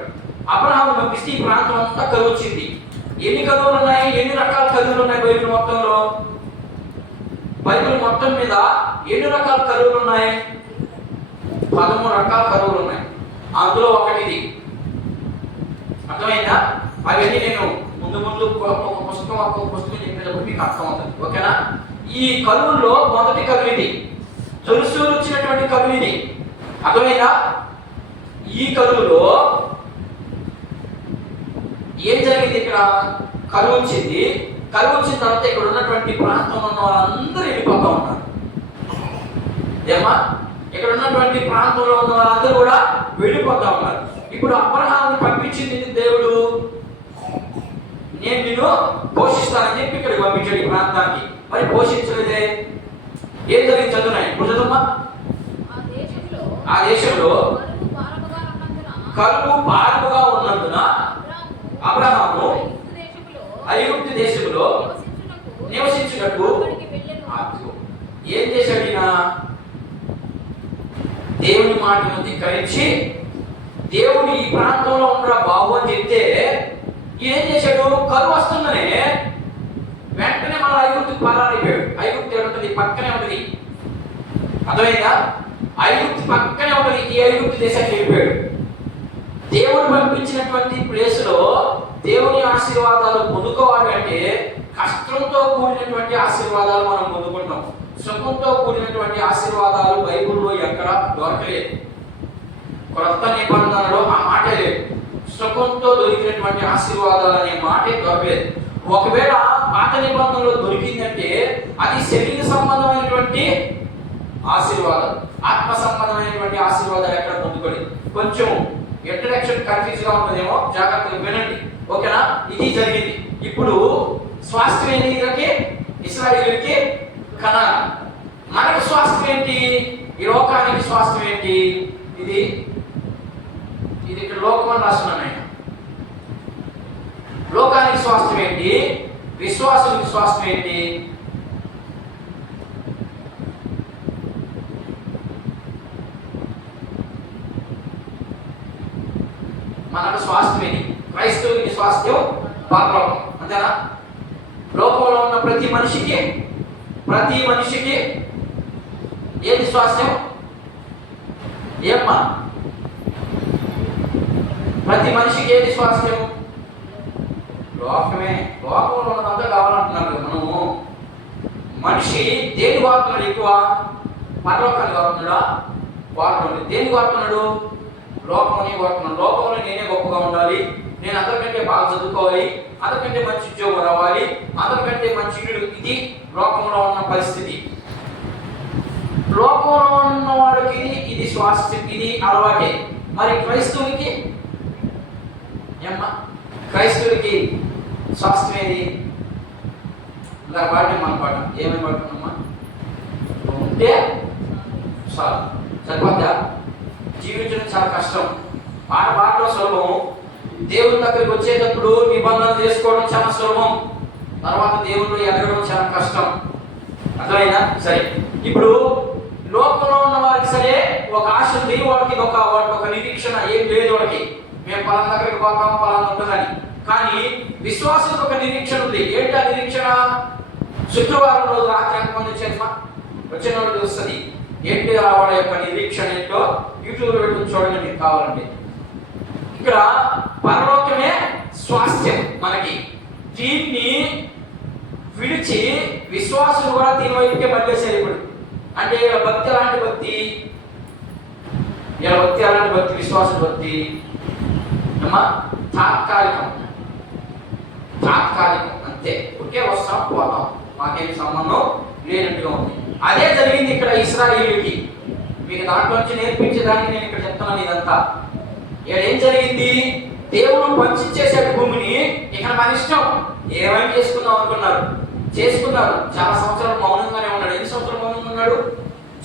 అబ్రహాము పంపిస్తే ఈ ప్రాంతం అంతా కరువు వచ్చింది. ఎన్ని కరువులు ఉన్నాయి? ఎన్ని రకాల కరువులు ఉన్నాయి బైబిల్ మొత్తంలో? బైబిల్ మొత్తం మీద ఎన్ని రకాల కరువులు ఉన్నాయి? 13 రకాల కరువులు ఉన్నాయి. అందులో ఒకటిది. అర్థమైందా? అవన్నీ నేను ముందు పుస్తకం చెప్పేటప్పుడు మీకు అర్థమవుతుంది. ఓకేనా? ఈ కరువుల్లో మొదటి కరువు ఇది. జొలుసూరు వచ్చినటువంటి కరువు ఇది. అర్థమైందా? ఈ కరువులో ఏం జరిగింది? ఇక్కడ కరువు వచ్చింది. కరువు వచ్చిన తర్వాత ఇక్కడ ఉన్నటువంటి ప్రాంతంలో ఉన్న వాళ్ళందరూ వెళ్ళిపోతా ఉన్నారు. ఏమా? ఇక్కడ ఉన్నటువంటి ప్రాంతంలో ఉన్న వాళ్ళందరూ కూడా వెళ్ళిపోతా ఉన్నారు. ఇప్పుడు అబ్రహాముని పంపించింది దేవుడు. నేను నిన్ను పోషిస్తానని చెప్పి ఇక్కడికి పంపించాడు ఈ ప్రాంతానికి. మరి పోషించలేదే. ఏం జరిగింది? చదువున్నాయి. ఇప్పుడు చదువుమా. ఆ దేశంలో కరువు భారముగా ఉన్నందున అబ్రహాము ఐగుప్తు దేశంలో నివసించుటకు ఏం చేశాడు? దేవుని మాటను ధిక్కరించి దేవుడు ఈ ప్రాంతంలో ఉండరా బాబు అని చెప్తే ఏం చేశాడు? కరువు వస్తుందనే వెంటనే మన ఐగుప్తుకు పారారైపోయాడు. ఐగుప్తు ఉంటుంది, పక్కనే ఉంటుంది. అర్థమైందా? ఐగుప్తు పక్కనే ఉంటుంది. ఈ ఐగుప్తు దేశానికి వెళ్ళిపోయాడు. దేవుడు పంపించినటువంటి ప్లేస్ లో దేవుని ఆశీర్వాదాలు పొందుకోవాలి అంటే కష్టంతో కూడినటువంటి ఆశీర్వాదాలు మనం పొందుకుంటాం. సుఖంతో కూడినటువంటి ఆశీర్వాదాలు బైబిల్లో ఎక్కడ దొరకలేదు. కొత్త నిబంధనలో ఆ మాటే లేదు. సుఖంతో దొరికినటువంటి ఆశీర్వాదాలు అనే మాటే దొరకలేదు. ఒకవేళ పాత నిబంధనలో దొరికిందంటే అది శరీర సంబంధమైనటువంటి ఆశీర్వాదం, ఆత్మ సంబంధమైనటువంటి ఆశీర్వాదాలు ఎక్కడ పొందుకోండి. కొంచెం ఇంట్రడక్షన్ కన్ఫ్యూజ్ గా ఉంటుందేమో, జాగ్రత్తగా వినండి. ఓకేనా? ఇది జరిగింది. ఇప్పుడు స్వాస్థ్యం ఏంటి? వీళ్ళకి ఇశ్రాయేలుకి కనాన్. మనకి స్వాస్థ్యం ఏంటి? ఈ లోకానికి స్వాస్థ్యం ఏంటి? ఇది ఇక్కడ లోకమని రాస్తున్నాను ఆయన. లోకానికి స్వాస్థ్యం ఏంటి? విశ్వాసునికి స్వాస్థ్యం ఏంటి? పరలోకం. అంతేనా? లోకంలో ఉన్న ప్రతి మనిషికి ఏది స్వాస్థ్యం? ఏమ్మా? ప్రతి మనిషికి ఏది స్వాస్థ్యం? లోకమే. లోకంలో ఉన్నదంతా కావాలంటున్నారు కదా మనము. మనిషి దేని కోరుతున్నాడు ఎక్కువ? పరలోకాన్ని కోరుతున్నాడా? కోరుతున్నాడు. దేని కోరుతున్నాడు? లోకంని కోరుతున్నాడు. లోకంలో నేనే గొప్పగా ఉండాలి, నేను అందరికంటే బాగా చదువుకోవాలి, అందరికంటే మంచి ఉద్యోగం రావాలి, అందరికంటే మంచి ఇది లోకంలో ఉన్న పరిస్థితి. లోకంలో ఉన్న వాడికి ఇది స్వాస్థ్యం, ఇది అలవాటే. మరి క్రైస్తవునికి ఏమ్మా? క్రైస్తవుడికి స్వాస్థ్యం ఏది? ఇలా పాటే మన పాట ఏమేమి పడుతున్నామ్మా? ఉంటే చాలు, సరిపోద్దా? జీవించడం చాలా కష్టం. పాటలో సులభం, దేవుని దగ్గరికి వచ్చేటప్పుడు నిబంధన చేసుకోవడం చాలా సులభం, తర్వాత దేవుళ్ళు ఎదగడం చాలా కష్టం. అర్థమైనా? సరే, ఇప్పుడు లోకంలో ఉన్న వారికి సరే ఒక ఆశ ఉంది, వాడికి ఒక నిరీక్షణ ఏం లేదు. వాడికి మేము పలానా దగ్గరికి పోతాం, పలానా ఉంటుందని. కానీ విశ్వాసం ఒక నిరీక్షణ ఉంది. ఏంటి ఆ నిరీక్షణ? శుక్రవారం రోజు రాత్రి ఎంతమంది వచ్చిన వాళ్ళు వస్తుంది. ఏంటి వాళ్ళ యొక్క నిరీక్షణ ఏంటో యూట్యూబ్లో పెట్టుకుని చూడండి మీకు కావాలంటే. ఇక్కడ పరలోకమే స్వాస్థ్యం మనకి. దీన్ని విడిచి విశ్వాసం కూడా దీని వైపుకే పనిచేసేది. ఇప్పుడు అంటే భక్తి అలాంటి భక్తి, అలాంటి భక్తి, విశ్వాసం భక్తి అమ్మా తాత్కాలికం అంతే. ఒకే వస్తాం పోతాం, మాకేమి సంబంధం లేనట్టుగా ఉంది. అదే జరిగింది ఇక్కడ ఇశ్రాయేలుకి. మీకు దాంట్లో నుంచి నేర్పించేదానికి నేను ఇక్కడ చెప్తున్నాను ఇదంతా. ఏం జరిగింది? దేవుడు పంచిచ్చేసాడు భూమిని. ఇక మన ఇష్టం ఏమైనా చేసుకుందాం అనుకున్నారు, చేసుకున్నారు. చాలా సంవత్సరాలు మౌనంగానే ఉన్నాడు. ఎన్ని సంవత్సరాలు మౌనంగా ఉన్నాడు?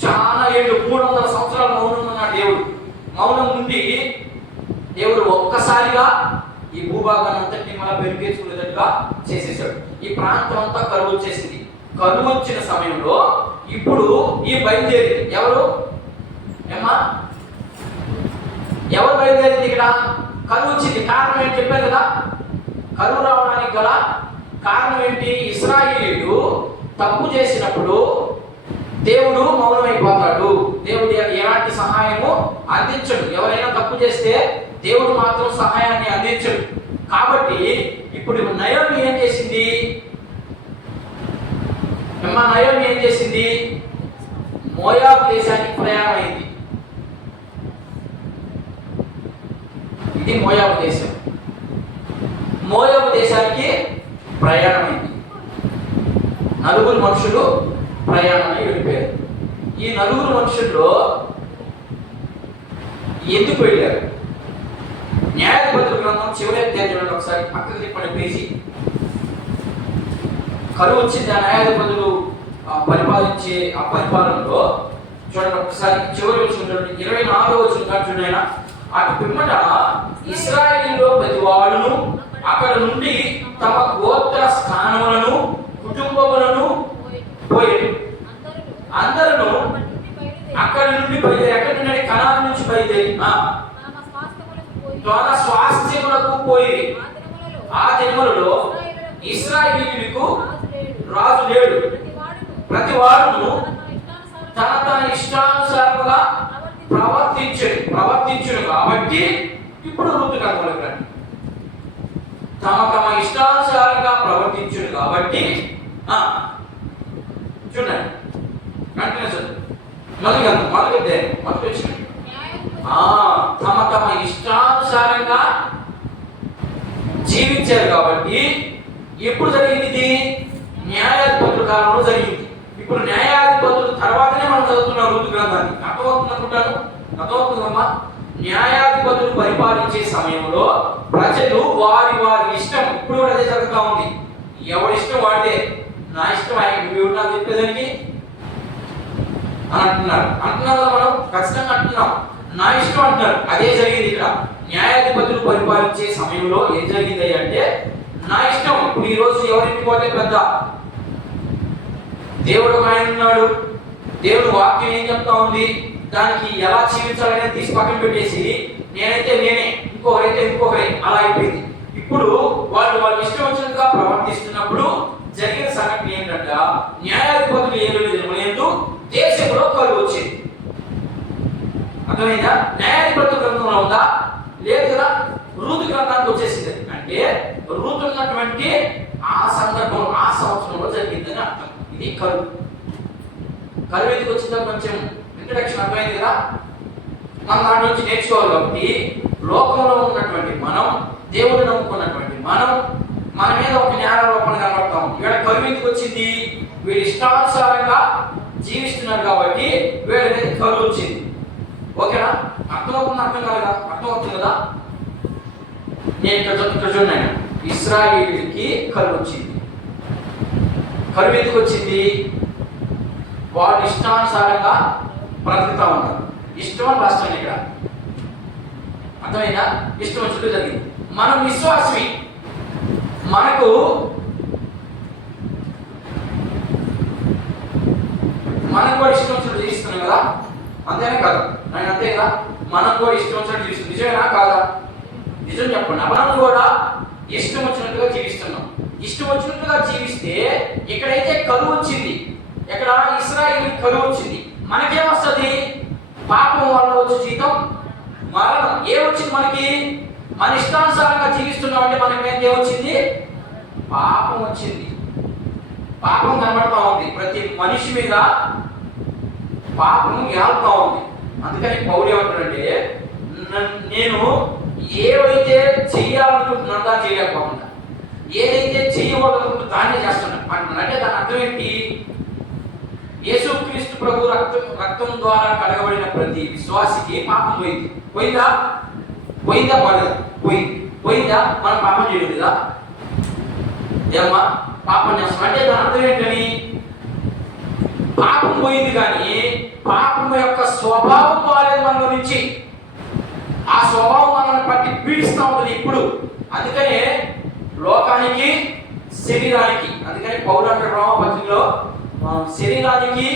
చాలా ఏళ్ళు, 300 సంవత్సరాలు మౌనంగా ఉన్నాడు దేవుడు. మౌనం నుండి దేవుడు ఒక్కసారిగా ఈ భూభాగాన్ని అంతటిని మళ్ళీ పెరిగేసుకునేటట్టుగా చేసేసాడు. ఈ ప్రాంతం అంతా కరువు వచ్చేసింది. కరువు వచ్చిన సమయంలో ఇప్పుడు ఈ బయలుదేరింది ఎవరు? ఏమ్మా? ఎవరు బయలుదేరింది? ఇక్కడ కరువు వచ్చింది. కారణం ఏంటి చెప్పారు కదా? కరువు రావడానికి గల కారణం ఏంటి? ఇశ్రాయేలీయులు తప్పు చేసినప్పుడు దేవుడు మౌనమైపోతాడు. దేవుడు ఎలాంటి సహాయము అందించడు. ఎవరైనా తప్పు చేస్తే దేవుడు మాత్రం సహాయాన్ని అందించడు. కాబట్టి ఇప్పుడు నయోమి ఏం చేసింది? నయోమి ఏం చేసింది? మోయాబు దేశానికి ప్రయాణం అయింది. ఇది మోయాబు దేశం. మోయాబు దేశానికి ప్రయాణమైంది. 4 మనుషులు ప్రయాణమై వెళ్ళిపోయారు. ఈ 4 మనుషుల్లో ఎందుకు వెళ్ళారు? న్యాయాధిపతుల గ్రంథం చివరి అధ్యాయంలో ఒకసారి పక్కకు తిప్పండి పేజీ. కరువు వచ్చింది. ఆ న్యాయాధిపతులు పరిపాలించే ఆ పరిపాలనలో చూడండి ఒకసారి చివరి వచ్చిన 24వ వచనం చూడండి. అటు పిమ్మట ఇశ్రాయేలులో ప్రతి వాడును అక్కడ నుండి తమ గోత్ర స్థానములను కుటుంబములను పోయారు. అందరూ అక్కడి నుండి బయలుదేరి, ఎక్కడి నుండి? కనాను నుంచి బయలుదేరి తన స్వాస్థ్యములకు పోయి. ఆ దినములలో ఇశ్రాయేలీయులకు రాజు లేడు. ప్రతి వాడును తన ఇష్టానుసారముగా ప్రవర్తించును. కాబట్టి ఇప్పుడు రూతు గ్రంథంలోకి రండి. తమ ఇష్టానుసారంగా ప్రవర్తించును కాబట్టి చూడండి. వెంటనే చదువు. మొదటి వచ్చిన తమ ఇష్టానుసారంగా జీవించారు కాబట్టి ఎప్పుడు జరిగింది? న్యాయాధిపతుల కాలంలో జరిగింది. ఇప్పుడు న్యాయాధిపతుల తర్వాతనే మనం చదువుతున్నాం రూతు గ్రంథాన్ని. అర్థమవుతుంది అనుకుంటాను. అర్థమవుతుందమ్మా? న్యాయాధిపతులు పరిపాలించే సమయంలో ప్రజలు వారి ఇష్టం, ఇప్పుడు కూడా అదే జరుగుతూ ఉంది. ఎవరి ఇష్టం వాడితే, నా ఇష్టం ఆయన నువ్వు నాకు చెప్పేదానికి అని అంటున్నారు మనం ఖచ్చితంగా అంటున్నాం. నా ఇష్టం అంటున్నారు. అదే జరిగింది ఇక్కడ. న్యాయాధిపతులు పరిపాలించే సమయంలో ఏం జరిగింది అంటే నా ఇష్టం. ఇప్పుడు ఈ రోజు ఎవరింటికి పోతే పెద్ద? దేవుడు ఆయన ఉన్నాడు. దేవుడు వాక్యం ఏం చెప్తా ఉంది, దానికి ఎలా జీవించాలనేది తీసి పక్కన పెట్టేసి నేనైతే నేనే, ఇంకొకరైతే ఇంకొకరే, అలా అయిపోయింది. ఇప్పుడు వాళ్ళు ఇష్టం వచ్చినట్టుగా ప్రవర్తిస్తున్నప్పుడు జరిగిన సంఘటన ఏంటంటే న్యాయాధిపతులు ఏలు దేశంలో కరువు వచ్చింది. అర్థమైందా? న్యాయాధిపతుల గ్రంథంలో ఉందా? లేదు కదా. రూతు గ్రంథానికి వచ్చేసింది. అంటే రూతు ఉన్నటువంటి ఆ సందర్భం ఆ సంవత్సరంలో జరిగిందని అర్థం. ఇది కరువు. కరువు ఎందుకు వచ్చిందో కొంచెం ఇంట్రడక్షన్ అర్థమైంది కదా. మనం దాని నుంచి నేర్చుకోవాలి. కాబట్టి లోకంలో ఉన్నటువంటి మనం, దేవుడు నమ్ముకున్నటువంటి మనం, మన మీద ఒక న్యాయారోపణ కనబడతాం. ఇక్కడ కరువు ఎందుకు వచ్చింది? వీళ్ళు ఇష్టానుసారంగా జీవిస్తున్నారు కాబట్టి వీళ్ళ మీద కరువు వచ్చింది. ఓకేనా? అర్థమవుతుంది? అర్థం కాలేదా? అర్థమవుతుంది కదా. నేను ఇక్కడ చూడండి, ఇశ్రాయేలుకి కరువు వచ్చింది. కరువు ఎందుకు వచ్చింది? వాళ్ళు ఇష్టానుసారంగా బ్రతుకుతా ఉన్నారు. ఇష్టం అని రాష్ట్రం ఇక్కడ అర్థమైనా? ఇష్టం వచ్చినట్టు జరిగింది. మనం విశ్వాసమే, మనకు కూడా ఇష్టం వచ్చినట్టు జీవిస్తున్నాం కదా. అంతేనా కాదు? నేను అంతే కదా. మనం కూడా ఇష్టం వచ్చినట్టు జీవిస్తున్నాం. నిజమేనా కాదా? నిజం చెప్పండి. మనం కూడా ఇష్టం వచ్చినట్టుగా జీవిస్తున్నాం. ఇష్టం వచ్చినట్టుగా జీవిస్తే ఇక్కడైతే కరువు వచ్చింది. ఎక్కడ? ఇశ్రాయేలుకి కరువు వచ్చింది. మనకేమొస్తుంది? పాపం వల్ల వచ్చే జీతం మరణం. ఏమొచ్చింది మనకి? మన ఇష్టానుసారంగా జీవిస్తున్నాం అంటే మనకి ఏమొచ్చింది? పాపం వచ్చింది. పాపం కనబడతా ఉంది. ప్రతి మనిషి మీద పాపం ఏలుతా ఉంది. అందుకని పౌలు ఏమంటాడంటే, నేను ఏవైతే చెయ్యాలనుకుంటున్నాను దాన్ని చేయలేకపోకుండా, ఏదైతే చేయకూడదనుకుంటున్నా దాన్ని చేస్తున్నాను అంటున్నాను. అంటే దాని అర్థం ఏంటి? యేసుక్రీస్తు ప్రభు రక్తం ద్వారా కడగబడిన ప్రతి విశ్వాసికి పాపం పోయింది. పోయిందా? పోలేదా? పోయిందా? మనం పాపం చేయలేదా? ఏమ్మా పాపం చేస్తాం అంటే దాని అర్థం ఏంటని? పాపం పోయింది, కానీ పాపం యొక్క స్వభావం పోలేదు మన నుంచి. ఆ స్వభావం మనల్ని పట్టి పీడిస్తూ ఉంటుంది ఇప్పుడు. అందుకనే లోకానికి, శరీరానికి, అందుకని పౌరాణిక రోమపత్రికలో శరీరానికి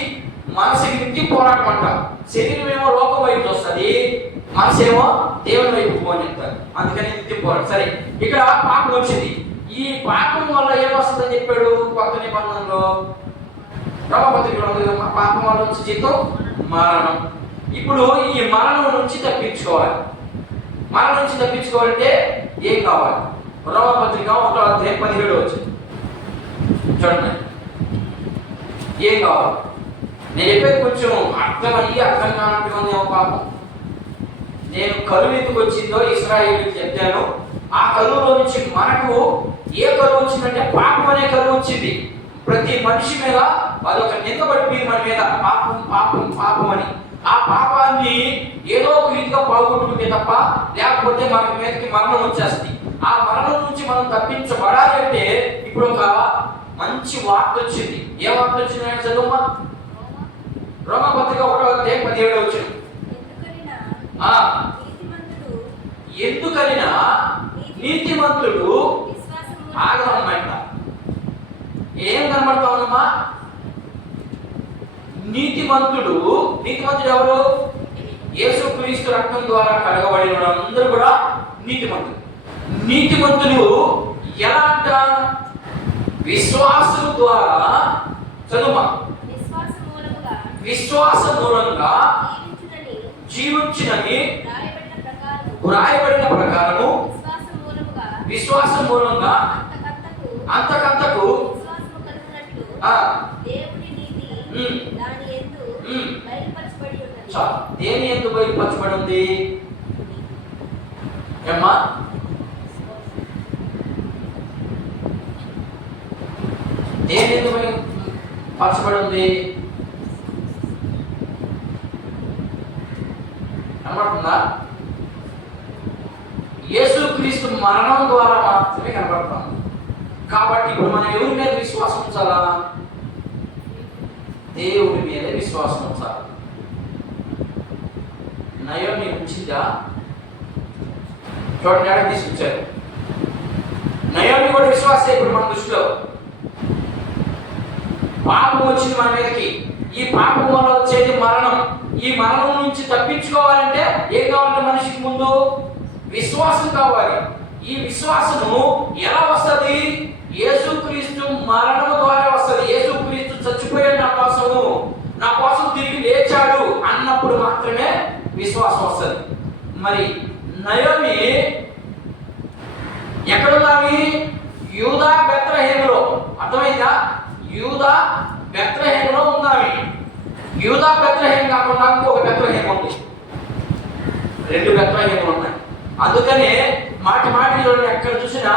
మనసుకి నిత్య పోరాటం అంటాం. శరీరం ఏమో లోకం వైపు వస్తుంది, మనసేమో దేవుని వైపు పోనిస్తారు. అందుకని నిత్య పోరాటం. సరే, ఇక్కడ పాపం వచ్చింది. ఈ పాపం వల్ల ఏమొస్తుందని చెప్పాడు కొత్త నిబంధనలో? రోమపత్రికలో పాపం వల్ల వచ్చే జీతం మరణం. ఇప్పుడు ఈ మరణం నుంచి తప్పించుకోవాలి. మరణం నుంచి తప్పించుకోవాలంటే ఏం కావాలి? రోమపత్రిక 1:17 వచ్చింది చూడండి. ఏం కావాలి? నేను చెప్పేది కొంచెం అర్థమయ్యి అర్థం కానట్టుగా పాపం. నేను కరువు ఎందుకు వచ్చిందో ఇశ్రాయేలుకి చెప్పాను. ఆ కరువులో నుంచి మనకు ఏ కరువు వచ్చిందంటే పాపం అనే కరువు వచ్చింది. ప్రతి మనిషి మీద అదొక నిందబడిపోయింది మన మీద. పాపం పాపం పాపం అని. ఆ పాపాన్ని ఏదో ఒక రీతిగా పాల్గొట్టుకుంటే తప్ప లేకపోతే మన మీదకి మరణం వచ్చేస్తుంది. ఆ మరణం నుంచి మనం తప్పించబడాలి అంటే ఇప్పుడు ఒక మంచి వార్త వచ్చింది. ఏ వార్త వచ్చింది అని చదువుమా. రోమపత్రిక 1:17 వచ్చింది. ఎందుకనినా నీతిమంతుడు ఆగమన్నమాట. ఏం కనబడతా ఉందమ్మా? నీతిమంతుడు ఎవరు? యేసుక్రీస్తు రక్తం ద్వారా కడగబడిన అందరూ కూడా నీతిమంతులు. నీతిమంతులు ఎలా అంట? విశ్వాసం ద్వారా, చదువుమా, విశ్వాస మూలంగా జీవించునని వ్రాయబడిన ప్రకారము విశ్వాసం మూలంగా అంతకంతకు దేని ఎందు బయలుపరచబడి ఉంది? ఏమ్మా? దేని ఎందు బయలుపరచబడి ఉంది? కనబడుతుందా? యేసుక్రీస్తు మరణం ద్వారా మాత్రమే కనబడతాం. కాబట్టి ఇప్పుడు మనం ఎవరి మీద విశ్వాసం ఉంచాలా? దేవుడి మీద విశ్వాసం ఉంచాలి. నయోమి ఉంచిందా? చూడండి, ఆడ తీసుకొచ్చారు. నయోమి కూడా విశ్వాసే. ఇప్పుడు మన దృష్టిలో పాపం వచ్చింది మన మీదకి. ఈ పాపం వల్ల వచ్చేది మరణం. ఈ మరణం నుంచి తప్పించుకోవాలంటే ఏం కావాలంటే మనిషికి ముందు విశ్వాసం కావాలి. ఈ విశ్వాసము ఎలా వస్తుంది? యేసుక్రీస్తు మరణం ద్వారా వస్తుంది. యేసుక్రీస్తు చచ్చిపోయాడు నా కోసం తిరిగి లేచాడు అన్నప్పుడు మాత్రమే విశ్వాసం వస్తుంది. మరి నయోమి ఎక్కడున్నావి? యూదా బెత్లెహేములో. అర్థమైందా? యూదా బెత్లెహేములో ఉన్నావి. యూదా బెత్లెహేము కాకుండా ఇంకొక బెత్లెహేము ఉంది. 2 బెత్లెహేములు ఉన్నాయి. అందుకనే మాటి ఎక్కడ చూసినా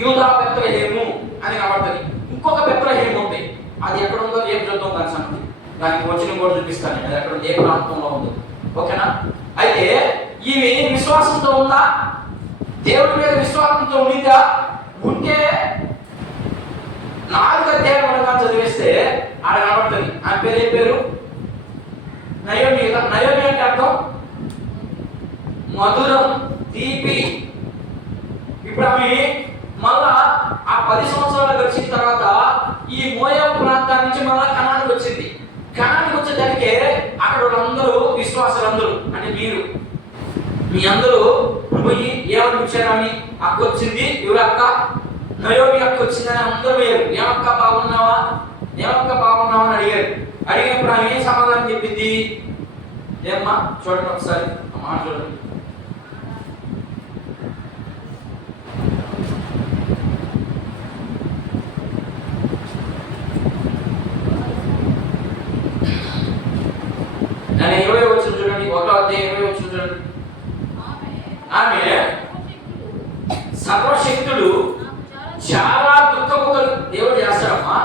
యూదా బెత్లెహేము అని కనబడుతుంది. ఇంకొక బెత్లెహేము ఉంది. అది ఎక్కడ ఉందో రేపు చూద్దాం. దాని సంగతి దానికి వచ్చిన కూడా చూపిస్తాను. అది ఎక్కడ ఏ ప్రాంతంలో ఉంది. ఓకేనా? అయితే ఈమె విశ్వాసంతో ఉందా? దేవుడి మీద విశ్వాసంతో ఉండిందా? ఉంటే 4 అధ్యాయం మనగా చదివేస్తే ఆడ కనబడుతుంది. ఆ పేరు ఏ పేరు? నయోమి. నయోమి అంటే అర్థం మధురం, తీపి. ఇప్పుడు ఆమె మళ్ళా ఆ 10 సంవత్సరాలు గడిచిన తర్వాత ఈ మోయాబు ప్రాంతాన్ని నుంచి మళ్ళా కనానికి వచ్చింది. కనానికి వచ్చేదానికే అక్కడ అందరూ విశ్వాసులందరూ అంటే మీ అందరూ పోయి ఏమనిపించారని అక్క వచ్చింది. ఎవరు అక్క? నయోమి అక్క వచ్చిందని అందరూ వేరు. ఏమక్క బాగున్నావా అని అడిగారు. అడిగినప్పుడు ఆమె ఏం సమాధానం చెప్పింది? ఏమ్మా చూడండి ఒకసారి మాట చూడండి. నేను 20 వచ్చిన చూడండి. 1వ అధ్యాయం 20 వచ్చిన చూడండి. ఆమె సర్వశక్తుడు చాలా దుఃఖము దేవుడు చేస్తాడమ్మా.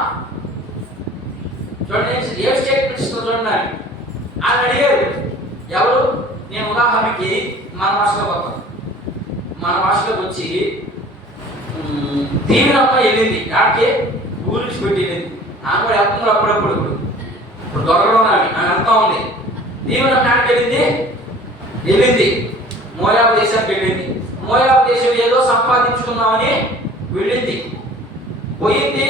చూడండి ఏ స్టేట్మెంట్ ఇస్తుందో చూడండి. ఆయన అడిగారు ఎవరు? నేను ఉదాహరణకి మన భాషలోకి వచ్చి దీవెనమ్మ వెళ్ళింది. ఆడికి ఊరికి పెట్టి వెళ్ళింది. ఆమె కూడా వెళ్తున్నారు అప్పుడప్పుడు. ఇప్పుడు దొరకడం ఆమె వెళ్తా ఉంది. దీవెనమ్మ ఆడికి వెళ్ళింది మోయాబు దేశానికి వెళ్ళింది. మోయాబు దేశం ఏదో సంపాదించుకుందామని వెళ్ళింది. పోయింది.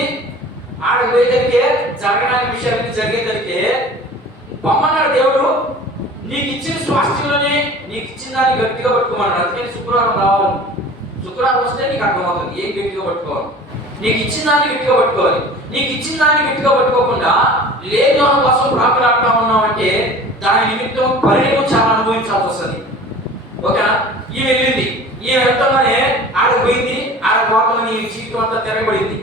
ఆడికి పోయేసరికి జరగడానికి విషయాన్ని జరిగేసరికి బొమ్మన్నాడు దేవుడు. నీకు ఇచ్చిన స్వాస్థ్యంలోనే నీకు ఇచ్చిన దాన్ని గట్టిగా పట్టుకోమన్నాడు. అందుకని శుక్రవారం రావాలి. శుక్రవారం వస్తే నీకు అర్థమవుతుంది ఏం గట్టిగా పట్టుకోవాలి. నీకు ఇచ్చిన దాన్ని గట్టిగా పట్టుకోవాలి. నీకు ఇచ్చిన దాన్ని గట్టిగా పట్టుకోకుండా లేని దాని కోసం ప్రాకులాడుతూ ఉన్నామంటే దాని నిమిత్తం పరిణామం చాలా అనుభవించాల్సి వస్తుంది. ఓకేనా? ఈ వెళ్ళింది. ఈ వెళ్తామనే ఆడ పోయింది. ఆడ పోతామని ఈ జీవితం అంతా తిరగబడింది.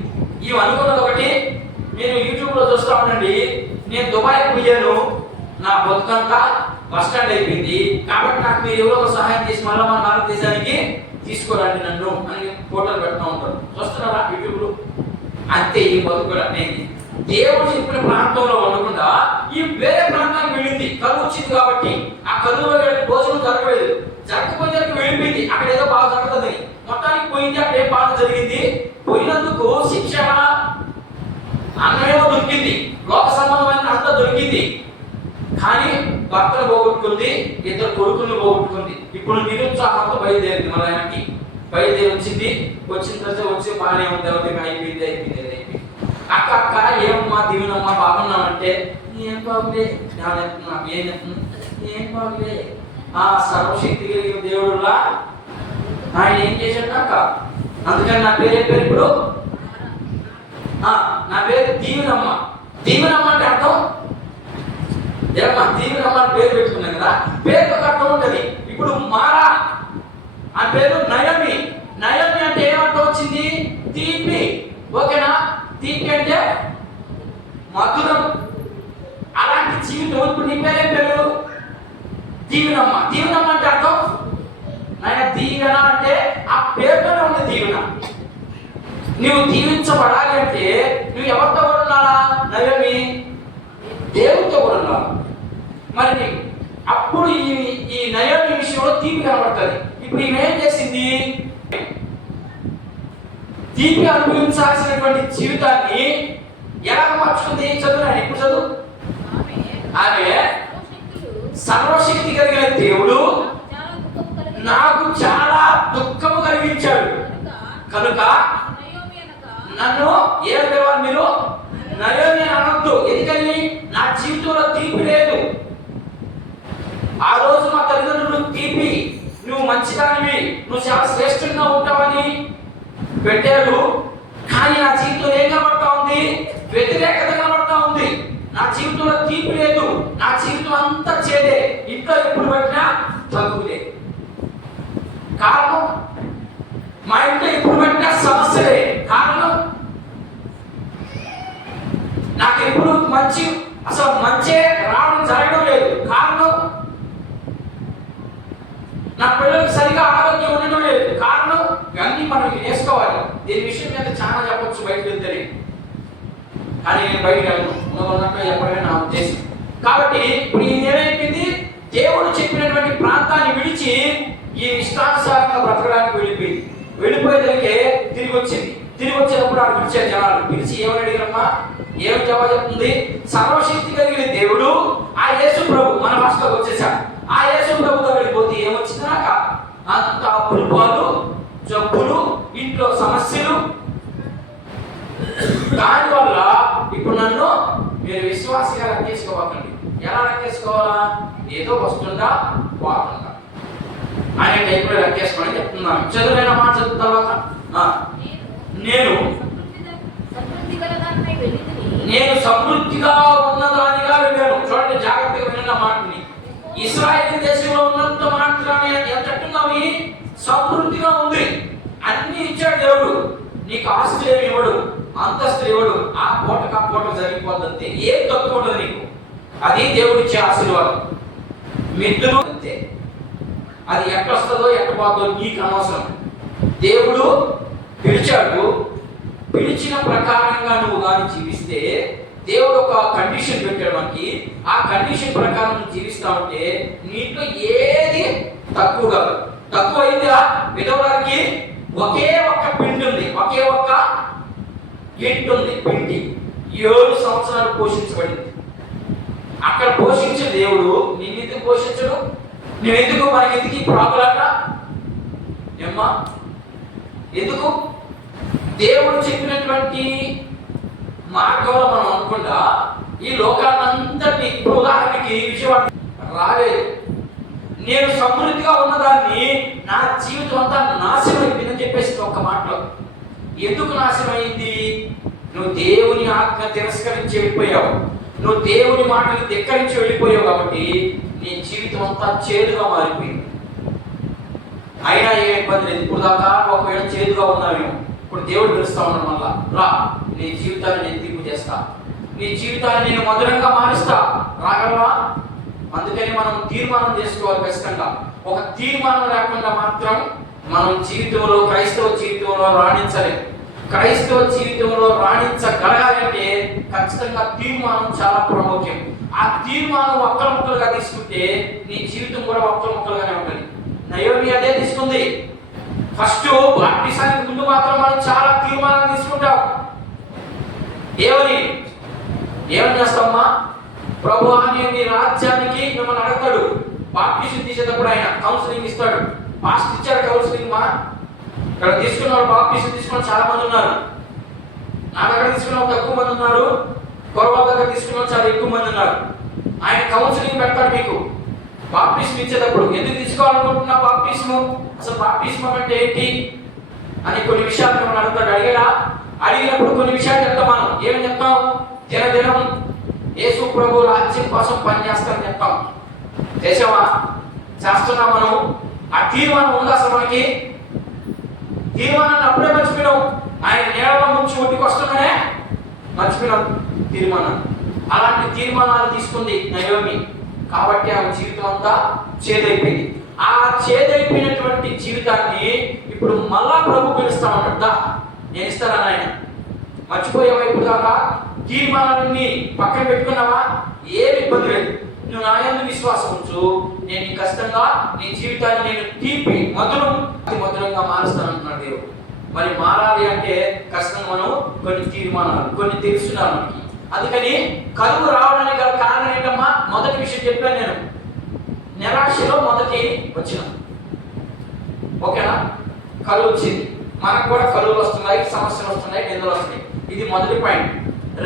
ఇవి అనుకున్నది ఒకటి. నేను యూట్యూబ్లో చూస్తూ ఉండండి. నేను దుబాయ్కి పోయాను. నా బతుకంతా బస్ స్టాండ్ అయిపోయింది. కాబట్టి నాకు మీరు ఎవరో సహాయం చేసి మళ్ళీ మన భారతదేశానికి తీసుకురండి నన్ను అని ఫోటోలు పెడతా ఉంటారు. చూస్తున్నారా యూట్యూబ్లో? అంతే ఈ బతుకు కూడా అయింది. దేవుడు చెప్పిన ప్రాంతంలో ఉండకుండా ఈ వేరే ప్రాంతానికి వెళ్ళింది. కరువు వచ్చింది కాబట్టి ఆ కరువులో భోజనం జరగలేదు. జరగకపోయేందుకు వెళ్ళిపోయింది. అక్కడ ఏదో బాగా జరుగుతుంది. మొత్తానికి పోయింది. అక్కడ ఏం బాగా జరిగింది? పోయినందుకు శిక్ష అన్నమేమో దొరికింది. లోక సంబంధమైన అంతా దొరికింది. కానీ భర్తను పోగొట్టుకుంది. 2 కొడుకులను పోగొట్టుకుంది. ఇప్పుడు నిరుత్సాహంతో బయలుదేరింది. మన ఆయనకి బయలుదేరి వచ్చింది. వచ్చిన తర్వాత వచ్చి బాగానే ఉంది. అయిపోయింది. అక్క ఏమమ్మా దీవెనమ్మా బాగున్నామంటే ఏం బాగులే ఏం బాగులే. ఆ సర్వశక్తి కలిగిన దేవుడులా ఆయన ఏం చేశాడు అక్క? అందుకని నా పేరు ఇప్పుడు నా పేరు దీవెనమ్మ. దీవెనమ్మ అంటే అర్థం ఏమమ్మా? దీవెనమ్మ అని పేరు పెట్టుకున్నాం కదా. పేరు ఒక అర్థం ఉంటుంది. ఇప్పుడు మారా ఆ పేరు నయోమి. నయోమి అంటే ఏమర్థం వచ్చింది? తీపి. ఓకేనా? తీపి అంటే మధురం. అలాంటి జీవితం. ఇప్పుడు నీ పేరు దీవెనమ్మ. దీవెనమ్మ అంటే అర్థం నాయన దీవెన అంటే ఆ పేరులోనే ఉంది దీవెన. నువ్వు దీవించబడాలి అంటే నువ్వు ఎవరితో కూడా ఉండాలా? నయోమి దేవుడితో కూడా ఉండాలి. మరి అప్పుడు ఈ నయోమి విషయంలో తీపి కనబడుతుంది. ఇప్పుడు ఈమె ఏం చేసింది? తీపి అనుభవించాల్సినటువంటి జీవితాన్ని ఎలా మార్చుకుంది? చదువు. ఇప్పుడు చదువు. ఆమె సర్వశక్తి కలిగిన దేవుడు నాకు చాలా దుఃఖము కలిగించాడు కనుక నన్ను ఏం పిలవాలి మీరు? నయోమి అనొద్దు. ఎందుకని? నా జీవితంలో తీపి లేదు. ఆ రోజు మా తల్లిదండ్రులు తీపి నువ్వు నువ్వు మంచిదానివి, నువ్వు చాలా శ్రేష్టంగా ఉంటావని పెట్టారు. కానీ నా జీవితంలో ఏం కనబడతా ఉంది? వ్యతిరేకత కనబడతా ఉంది. నా జీవితంలో తీపి లేదు, నా జీవితం అంతా చేదే, ఇంట్లో ఎప్పుడు పెట్టినా తగ్గులే. కారణం మా ఇంట్లో ఎప్పుడు పెట్టినా సమస్యలే. కారణం నాకు ఎప్పుడు అసలు మంచి రావడం జరగడం లేదు. కారణం నా పిల్లలకు సరిగా ఆరోగ్యం ఉండడం లేదు. కారణం ఇవన్నీ మనం నేర్చుకోవాలి. దీని విషయం మీద చాలా చెప్పొచ్చు బయటకు వెళ్తే, కానీ నేను బయటకు వెళ్ళను చెప్పడమే నా ఉద్దేశం. కాబట్టి ఇప్పుడు ఏమైపోయింది? దేవుడు చెప్పినటువంటి ప్రాంతాన్ని విడిచి ఈ ఇష్టానుసారంగా బ్రతకడానికి వెళ్ళిపోయేదానికే తిరిగి వచ్చింది. తిరిగి వచ్చేటప్పుడు ఆడు పిలిచారు జనాలు. పిలిచి ఏమని అడిగారమ్మా? ఏం జవాబు చెప్తుంది? సర్వశక్తి కలిగిన దేవుడు ఆ యేసు ప్రభు మన భాషలోకి వచ్చేసాడు. ఆ యేసు ప్రభుతో వెళ్ళిపోతే ఏమొచ్చిందాక అంత అప్పులు పాలు, జబ్బులు, ఇంట్లో సమస్యలు. దానివల్ల ఇప్పుడు నన్ను మీరు విశ్వాసంగా లెక్కేసుకోవాలండి. ఎలా లెక్కేసుకోవాలా? ఏదో వస్తుందా పోతుందా అనే టైప్లో లెక్కేసుకోమని చెప్తున్నాను. చదువులైన మాట చదువు తర్వాత నేను సమృద్ధిగా ఉన్నదానిగా వెళ్ళాను. చూడండి జాగ్రత్తగా విన్న మాటని. ఇశ్రాయేలు దేశంలో ఉన్నంత మాత్రాన్ని ఎంతట్టున్నావి? సమృద్ధిగా ఉంది. అన్ని ఇచ్చాడు దేవుడు. నీకు ఆస్తి ఏమి ఇవ్వడు, అంతస్తు ఇవ్వడు. ఆ పూట జరిగిపోద్దంతే. ఏం తక్కువ ఉండదు నీకు. అది దేవుడు ఇచ్చే ఆశీర్వాదం. మిత్రులు అంతే. అది ఎట్టొస్తుందో ఎట్టపోతుందో నీకు అనవసరం. దేవుడు పిలిచాడు. పిలిచిన ప్రకారంగా నువ్వు కానీ జీవిస్తే దేవుడు ఒక కండిషన్ పెట్టాడు మనకి. ఆ కండిషన్ ప్రకారం నువ్వు జీవిస్తా ఉంటే నీట్లో ఏది తక్కువ కాదు. తక్కువ అయిందా? విధవరానికి ఒకే ఒక్క పిండి ఉంది, ఒకే ఒక్క గింటి ఉంది. పిండి 7 సంవత్సరాలు పోషించబడింది. అక్కడ పోషించిన దేవుడు నిన్నెందుకు పోషించడు? నువ్వెందుకు? మనకెందుకు ఈ ప్రాబ్లట? ఏమ్మా ఎందుకు? దేవుడు చెప్పినటువంటి మార్గంలో మనం అనుకుంటా ఈ లోకాన్నంతటి. ఇప్పుడు ఉదాహరణకి విజయవాడ రాలేదు. నేను సమృద్ధిగా ఉన్నదాన్ని నా జీవితం అంతా నాశనం అయిపోయిందని చెప్పేసి ఒక్క మాటలో. ఎందుకు నాశనం అయింది? నువ్వు దేవుని ఆజ్ఞ తిరస్కరించి వెళ్ళిపోయావు. నువ్వు దేవుని మాటలు ధిక్కరించి వెళ్ళిపోయావు. కాబట్టి నీ జీవితం అంతా చేదుగా మారిపోయింది. అయినా ఏ ఇబ్బంది లేదు. ఇప్పుడు దాకా ఒకవేళ చేదుగా ఉన్నావేమో, ఇప్పుడు దేవుడు పిలుస్తా ఉన్నాడు మళ్ళా, రా నీ జీవితాన్ని నేను తీర్పు చేస్తా, నీ జీవితాన్ని నేను మధురంగా మారుస్తా. రాగలవా? అందుకని మనం తీర్మానం చేసుకోవాలి ఖచ్చితంగా. ఒక తీర్మానం లేకుండా మాత్రం మనం జీవితంలో, క్రైస్తవ జీవితంలో రాణించలేము. క్రైస్తవ జీవితంలో రాణించగలగాలంటే ఖచ్చితంగా తీర్మానం చాలా ప్రాముఖ్యం. ఆ తీర్మానం ఒక్కల ముక్కలుగా తీసుకుంటే నీ జీవితం కూడా ఒక్కల ముక్కలుగానే ఉంటుంది. నయోమి అదే తీసుకుంది. ఫస్ట్ బాప్టిజానికి ముందు మాత్రం మనం చాలా తీర్మానాలు తీసుకుంటాం. ఏమని చేస్తామా? ప్రభువా నేను నీ రాజ్యానికి మిమ్మల్ని అడగతాడు. బాప్టిజం తీసేటప్పుడు ఆయన కౌన్సిలింగ్ ఇస్తాడు. పాస్టర్ ఇచ్చాడు కౌన్సిలింగ్. మా ఇక్కడ తీసుకున్న వాళ్ళు బాప్టిజం తీసుకున్న చాలా మంది ఉన్నారు. నా దగ్గర తీసుకున్న వాళ్ళు తక్కువ మంది ఉన్నారు. కొరవ దగ్గర తీసుకున్న వాళ్ళు చాలా ఎక్కువ మంది ఉన్నారు. ఆయన కౌన్సిలింగ్ పెడతాడు మీకు బాప్టిజం ఇచ్చేటప్పుడు. ఎందుకు తీసుకోవాలనుకుంటున్నా బాప్టిజము? అసలు బాప్టిజం అంటే ఏంటి అని కొన్ని విషయాలు మనం అడుగుతాడు. అడిగినప్పుడు కొన్ని విషయాలు చెప్తాం. మనం ఏమని చెప్తాం? దినదినం యేసు ప్రభు రాజ్యం కోసం పనిచేస్తామని చెప్తాం. చేసావా? చేస్తున్నా మనం? ఆ తీర్మానం ఉందా అసలు మనకి? తీర్మానాన్ని అప్పుడే మర్చిపోయినాం. ఆయన నేలలో నుంచి ఒడ్డుకు వస్తున్నానే మర్చిపోయినాం తీర్మానం. అలాంటి తీర్మానాలు తీసుకుంది నయోమి. కాబట్టి ఆమె జీవితం అంతా చేదైపోయింది. ఆ చేదైపోయినటువంటి జీవితాన్ని ఇప్పుడు మళ్ళా ప్రభు పిలుస్తా ఉంటాడు. నేను ఇస్తానని ఆయన. మర్చిపోయావా? ఇప్పుడు దాకా తీర్మానాలన్నీ పక్కన పెట్టుకున్నావా? ఏమి ఇబ్బంది లేదు. నువ్వు నా యందు విశ్వాసం ఉంచు, నేను ఖచ్చితంగా నీ జీవితాన్ని నేను తీపి మధురంగా మారుస్తానంటున్నాడు దేవుడు. మరి మారాలి అంటే ఖచ్చితంగా మనం కొన్ని తీర్మానాలు, కొన్ని తెలుసున్నాను మనకి. అందుకని కలుగు రావడానికి గల కారణం ఏంటమ్మా? మొదటి విషయం చెప్పాను నేను. నిరాశలో మొదటి వచ్చిన. ఓకేనా? కలుగు వచ్చింది. మనకు కూడా కలుగులు వస్తున్నాయి, సమస్యలు వస్తున్నాయి, నిందలు వస్తున్నాయి. ఇది మొదటి పాయింట్.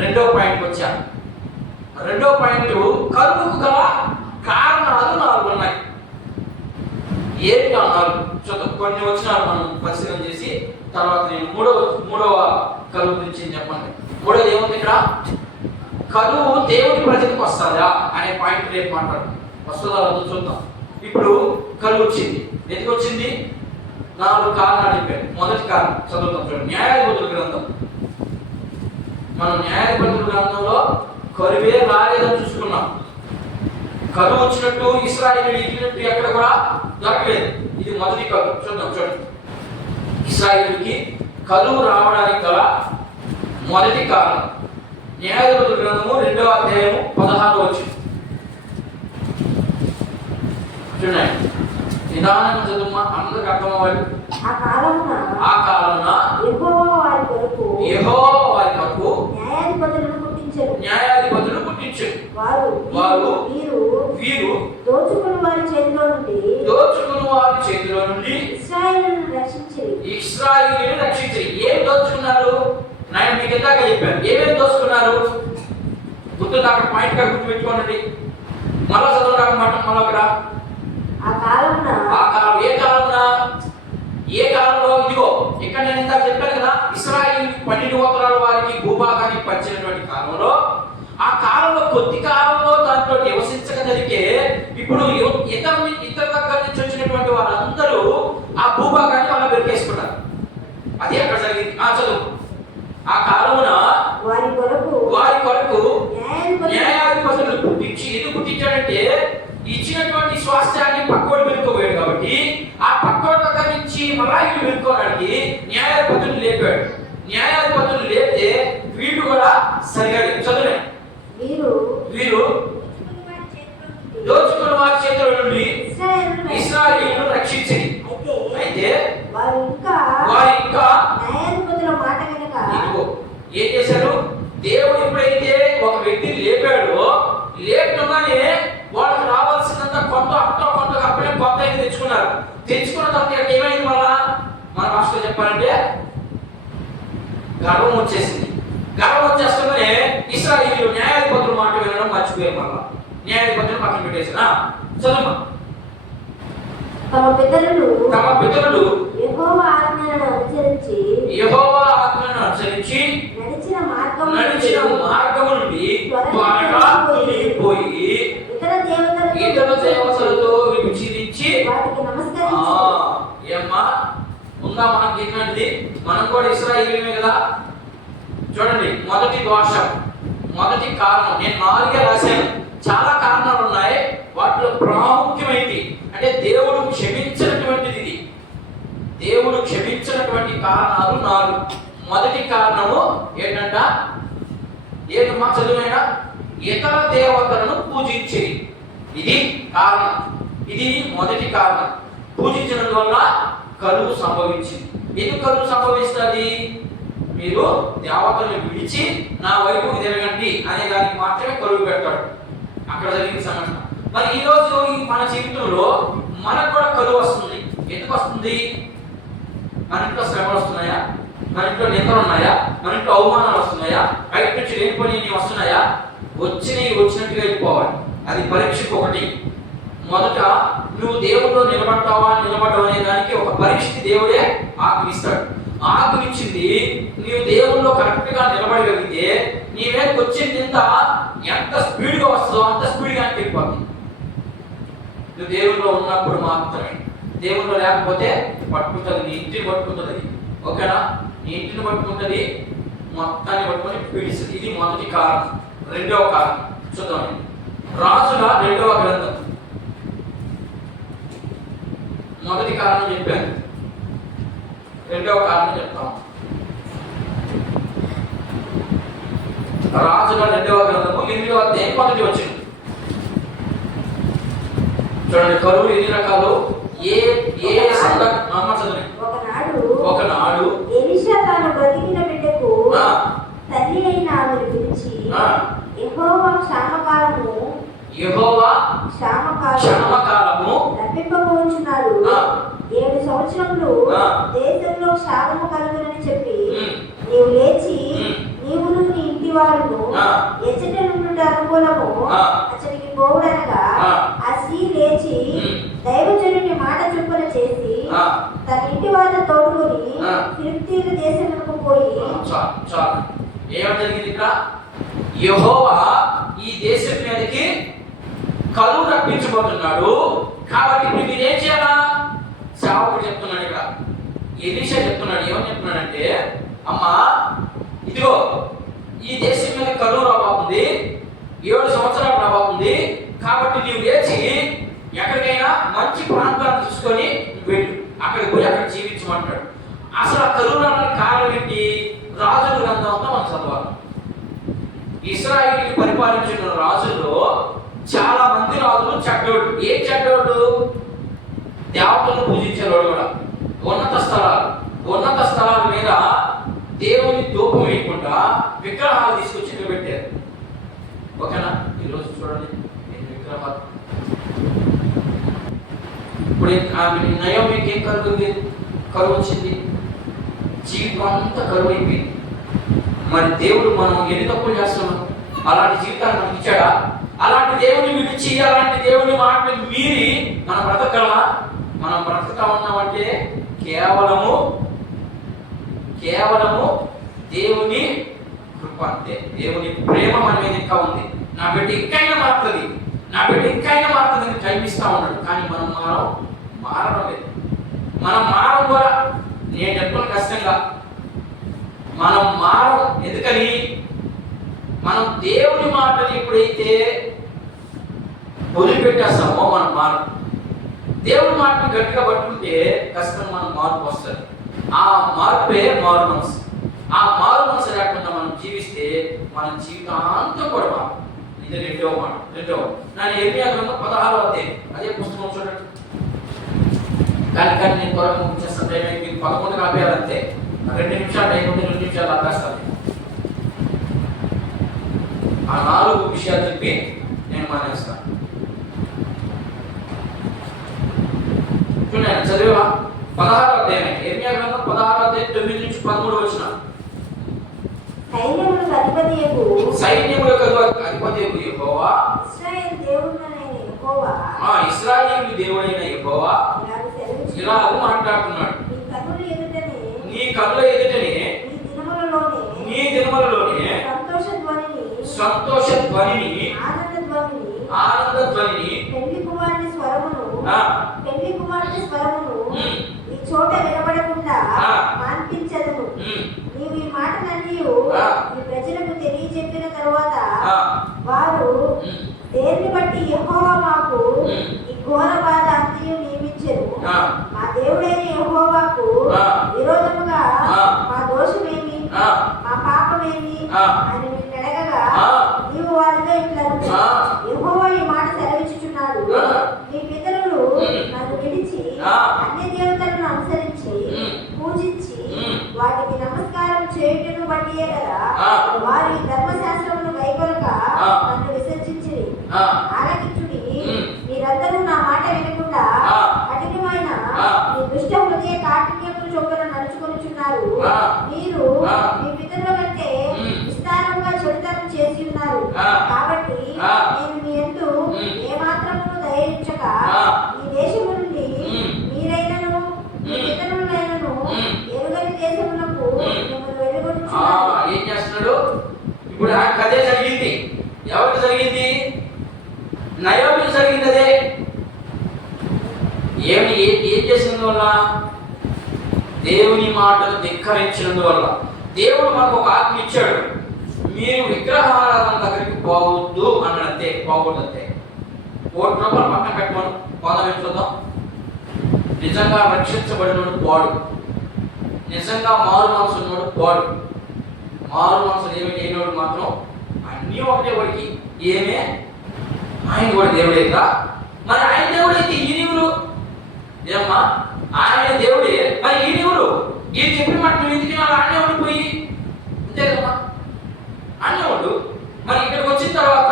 రెండో పాయింట్ వచ్చా. రెండో పాయింట్, కలుగుకు గల కారణాలు 4 ఉన్నాయి. ఏంటి అన్నారు చూద్దాం. కొన్ని వచనాలు మనం పరిశీలన చేసి తర్వాత నేను మూడవ కరువు గురించి చెప్పండి. మూడోది ఏముంది ఇక్కడ? కరువు దేవుని ప్రజలకు వస్తుందా అనే పాయింట్ రేపు మాట్లాడు. వస్తుందా చూద్దాం. ఇప్పుడు కరువు వచ్చింది. ఎందుకు వచ్చింది? 4 కారణాలు చెప్పాను. మొదటి కారణం చదువుతాం చూడండి. న్యాయాధిపతుల గ్రంథం. మనం న్యాయాధిపతుల గ్రంథంలో కరువే రాలేదని చూసుకున్నాం. కరువు వచ్చినట్టు ఇశ్రాయేలు ఇగినట్టు ఎక్కడ కూడా దొరకలేదు. ఇది మొదటి కరువు. చూద్దాం చూడండి. ఇశ్రాయేలుకి కరువు రావడానికి గల మొదటి కారణం న్యాయాధిపతుల గ్రంథము 2వ అధ్యాయము 16వ వచనం చూడండి. నిదానంగా చదువు, అందరికి అర్థమవ్వాలి. ఆ కాలమున యెహోవా వారి కొరకు న్యాయాధిపతులను పుట్టించెను. వారు వీరు దోచుకుని వారి చేతిలో నుండి ఇశ్రాయేలును రక్షించిరి. ఏం దోచుకున్నారు? నేను మీకు ఇందాక చెప్పాను. ఏమేమి దోచుకున్నారు? గుర్తు అక్కడ పాయింట్ గా గుర్తు పెట్టుకోండి. మళ్ళా చదవడానికి మాట మళ్ళా ఏ కాలంలో? ఇదిగో ఇక్కడ నేను ఇందాక చెప్పాను కదా, ఇశ్రాయేలు 12 గోత్రాల వారికి భూభాగాన్ని పంచినటువంటి కాలంలో, ఆ కాలంలో కొద్ది కాలంలో దాంట్లో నివసించగలిగే ఇప్పుడు ఇతర దగ్గర నుంచి వచ్చినటువంటి వారందరూ ఆ భూభాగాన్ని వాళ్ళ వెరికేసుకున్నారు. అది అక్కడ జరిగింది. చదువు. ఆ కాలమున వారి కొరకు న్యాయాధిపతులను పుట్టించి, ఎందుకు పుట్టించాడంటే ఇచ్చినటువంటి స్వాస్థ్యాన్ని పక్కోడు వెనుకోపోయాడు కాబట్టి ఆ పక్కోడు దగ్గర నుంచి మళ్ళా ఇల్లు వెనుకోవడానికి న్యాయాధిపతులు లేపాడు. న్యాయాధిపతులు లేపితే వీళ్ళు కూడా సరిగాడు. చదువు. వీరు దోచుకున్న వారి చేతుల నుండి ఇశ్రాయేలును రక్షించింది. అయితే వారు ఇంకా ఏం చేశారు? దేవుడు ఎప్పుడైతే ఒక వ్యక్తిని లేపాడో, లేపగానే వాళ్ళకి రావాల్సినంత కొంత అప్పుడే కొత్త అయితే తెచ్చుకున్నారు. తెచ్చుకున్న తర్వాత ఏమైంది? మళ్ళా మన భాషలో చెప్పాలంటే గర్వం వచ్చేసింది. గర్వం వచ్చేస్తుందనే ఇశ్రాయేలు న్యాయాధిపతుల మాట వినడం మర్చిపోయారు. మళ్ళా న్యాయాధిపతులు పక్కన పెట్టేసిన. చదువు. తమ పితరులు యెహోవా ఆజ్ఞలను అనుసరించి నడిచిన మార్గము నుండి త్వరగా తొలగిపోయి ఇతర దేవతలతో విభజించి ఏమ్మా ఉందా మనకి ఇట్లాంటిది? మనం కూడా ఇశ్రాయేలుమే కదా. చూడండి, మొదటి దోషం, మొదటి కారణం నేను 4 రాశాను. చాలా కారణాలు ఉన్నాయి. వాటిలో ప్రాముఖ్యమైనది అంటే దేవుడు క్షమించినటువంటిది. ఇది దేవుడు క్షమించినటువంటి కారణాలు 4. మొదటి కారణము ఏంటంట? ఏదమ్మా చదువునైనా? ఇతర దేవతలను పూజించేది. ఇది కారణం. ఇది మొదటి కారణం. పూజించడం వల్ల కరువు సంభవించింది. ఎందుకు కరువు సంభవిస్తుంది? మీరు దేవతలను విడిచి నా వైపుకు తిరగండి అనే దానికి మాత్రమే కరువు పెడతాడు. అక్కడ జరిగిన సంఘటన. మరి ఈ రోజు మన జీవితంలో మనకు కూడా కరువు వస్తుంది. ఎందుకు వస్తుంది? మన ఇంట్లో శ్రమలు వస్తున్నాయా? మన ఇంట్లో నిందలు ఉన్నాయా? మన ఇంట్లో అవమానాలు వస్తున్నాయా? బయట నుంచి లేనిపోయి వస్తున్నాయా? వచ్చినట్టుగా వెళ్ళిపోవాలి. అది పరీక్షకు ఒకటి. మొదట నువ్వు దేవుల్లో నిలబడతావా నిలబడవు అనే దానికి ఒక పరీక్షకి దేవుడే ఆజ్ఞిస్తాడు. ఆజ్ఞించింది నీవు దేవుల్లో కరెక్ట్ గా నిలబడగలిగితే నీ మీదకి వచ్చింది ఎంత స్పీడ్ గా వస్తుందో అంత స్పీడ్ గా వెళ్ళిపోతుంది. నువ్వు దేవుల్లో ఉన్నప్పుడు మాత్రమే. దేవుల్లో లేకపోతే పట్టుకుంటుంది, నీ ఇంటిని పట్టుకుంటుంది. ఓకేనా? నీ ఇంటిని పట్టుకుంటుంది, మొత్తాన్ని పట్టుకొని పీడిస్తుంది. ఇది మొదటి కారణం. రెండవ కారణం చూద్దాం. రాజుల 2వ గ్రంథం. మొదటి కారణం చెప్పాను, రెండవ కారణం చెప్తాం. రాజుల 2వ గ్రంథము 8వ అధ్యాయం 1వ వచనం చూడండి. కరువు ఎన్ని రకాలు? ఒకనాడు ఎలీషా తాను బ్రతికిన బిడ్డకు తల్లి అయిన ఆమెను పిలిచి యెహోవా క్షామకాలము రప్పింపబోచున్నాడు. 7 సంవత్సరములు దేశంలో క్షామము కలుగునని చెప్పి నీవు లేచి నీవును నీ ఇంటి వారును ఎచ్చట నుండి అనుకూలము అతనికి పోవుడనగా ఆ స్త్రీ లేచి దైవజనుని మాట చొప్పున వెంటి వారిని తోడుకొని ఆ. ఫిలిష్తీయుల దేశమునకు పోయి చాలు చాలు. ఏమని జరిగింది ఇక్కడ? యెహోవా ఈ దేశం మీదకి కరువు రప్పించబోతున్నాడు. కాబట్టి ఇప్పుడు మీరేం చేయాలా? సేవకుడు చెప్తున్నాడు ఇక్కడ. ఎలీషా చెప్తున్నాడు. ఏమని చెప్తున్నాడంటే, అమ్మా ఇదిగో ఈ దేశం మీద కరువు రాబోతుంది, 7 సంవత్సరాలు రాబోతుంది. కాబట్టి నీవు లేచి ఎక్కడికైనా మంచి ప్రాంతాన్ని చూసుకొని వెళ్ళు, అక్కడికి పోయి అక్కడ జీవించమంటాడు. అసలు ఆ కరువు రావడానికి కారణం ఏంటి? రాజుల గ్రంథం అంతా మనం చదవాలి. ఇశ్రాయేలుని పరిపాలించిన రాజుల్లో చాలా మంది రాజులు చెడ్డోడు. ఏ చెడ్డోడు? దేవతలను పూజించేవాడు కూడా. ఉన్నత స్థలాల మీద దేవుని ధూపం వేయకుండా విగ్రహాలు తీసుకొచ్చి ఇక్కడ పెట్టారు. ఓకేనా? ఈరోజు చూడండి ఎన్ని విగ్రహాలు. ఇప్పుడు నయోమికి ఏం కరువు వచ్చింది? జీవితం అంతా కరువు అయిపోయింది. మరి దేవుడు మనం ఎన్ని తప్పులు చేస్తున్నాం? అలాంటి జీవితాన్ని మనకి ఇచ్చాడా? అలాంటి దేవుని విడిచి అలాంటి దేవుని మాటని మీరి మనం బ్రతకగలమా? మనం బ్రతక ఉన్నామంటే కేవలము దేవుని కృప అంతే. దేవుని ప్రేమ మన మీద ఇంకా ఉంది. నా బిడ్డ ఇంకైనా మారుతుంది, నా బిడ్డ ఇంకైనా మారుతుందని కల్పిస్తా ఉన్నాడు. కానీ మనం మారడం లేదు. మనం మారడం ద్వారా నేను చెప్పడం కష్టంగా మనం మారం. ఎందుకని? మనం దేవుని మాటని ఎప్పుడైతే వదిలిపెట్టేస్తామో మనం మారం. దేవుని మాటని గట్టిగా పట్టుకుంటే కష్టం మనం మార్పు వస్తుంది. ఆ మార్పే మారు మనసు. ఆ మారు మనసు లేకుండా మనం జీవిస్తే మన జీవితాంతం కూడా మారు. ఇది రెండవ మాట. నేను ఇర్మియా గ్రంథం 16వ అధ్యాయం అదే పుస్తకం చూడండి. కానీ నేను త్వరగా ముగించేస్తాను. టైం మీకు 11 ఆపేయాలంతే. 2 నిమిషాలు టైం ఉంది, 2 నిమిషాలు ఆపేస్తాను. ఆ 4 విషయాలు చెప్పి నేను మానేస్తాను. చూడండి, చదివా 16వ అధ్యాయం ఇర్మియా గ్రంథం 16వ అధ్యాయం 9 నుంచి 13 వచనం. సైన్యములకు అధిపతియగు యెహోవా, ఇశ్రాయేలు దేవుడైన యెహోవా ఇలా మాట్లాడుతున్నాడు. నీ కన్నుల ఎదుటనే నీ దినములలోనే సంతోష ధ్వనిని ఆనంద ధ్వనిని పెళ్లి కుమారుని స్వరమును ఈ చోట వినబడకుండా మాన్పించదును. నీవు ఈ మాటలన్నీ ఈ ప్రజలకు తెలియజెప్పిన తరువాత వారు దేన్ని బట్టి యెహోవా మాకు ఈ ఘోర బాధ అంతయు నియమించెను, మా దేవుడైన యెహోవాకు విరోధముగా మా దోషమేమి, మా పాపమేమి అని అడగగా నీవు వారితో ఇట్లా యెహోవా ఈ మాట సెలవిచ్చుచున్నాడు, నీ పితరులు నన్ను విడిచి అన్య దేవతలను అనుసరించి పూజించి వాటికి నమస్కారం చేయుటను బట్టియే కదా వారి ధర్మశాస్త్రమును కైకొనక నన్ను విసర్జించిరి. ఆలకించుడి, మీరందరూ నా మాట వినకుండా కఠినమైన మీ దుష్ట హృదయ కాఠిన్యమును చొప్పున నడుచుకొనుచున్నారు. మీరు మీ పితరుల కంటే విస్తారముగా చెడుతనం చేసి ఉన్నారు. కాబట్టి నేను మీ యందు ఏమాత్రమును దయించక ఈ దేశము నుండి మీరైనను మీ పితరులైనను ఎరుగని దేశమునకు మిమ్మల్ని వెళ్ళగొట్టుచున్నాను. ఏం చేస్తున్నాడు ఇప్పుడు? ఆ కథే జరిగింది. ఎవరికి జరిగింది? నయోమికి జరిగింది. అదే ఏం చేసినందువల్ల? దేవుని మాటను ధిక్కరించినందువల్ల. దేవుడు మనకు ఒక ఆజ్ఞ ఇచ్చాడు, మీరు విగ్రహారాధన దగ్గరికి పోవద్దు అన్నదంతే. పోకూడదంతే. ₹1 పక్కన పెట్టుకోను, పోదాం. చూద్దాం. నిజంగా రక్షించబడినోడు పోడు, నిజంగా మారు మనసు ఉన్నోడు పోడు. మారు మనసు ఏమి లేనివాడు మాత్రం అన్నీ ఒకటే. వాడికి ఏమే ఆయన కూడా దేవుడేగా. మరి ఆయన దేవుడైతే ఈయనెవరు? ఏమ్మా, ఆయన దేవుడే, మరి ఈయనెవరు? ఈయన చెప్పిన మాట నువ్వు ఎందుకు అన్నే ఉండిపోయి అంతే కదమ్మా, అన్నే ఉండు. మరి ఇక్కడికి వచ్చిన తర్వాత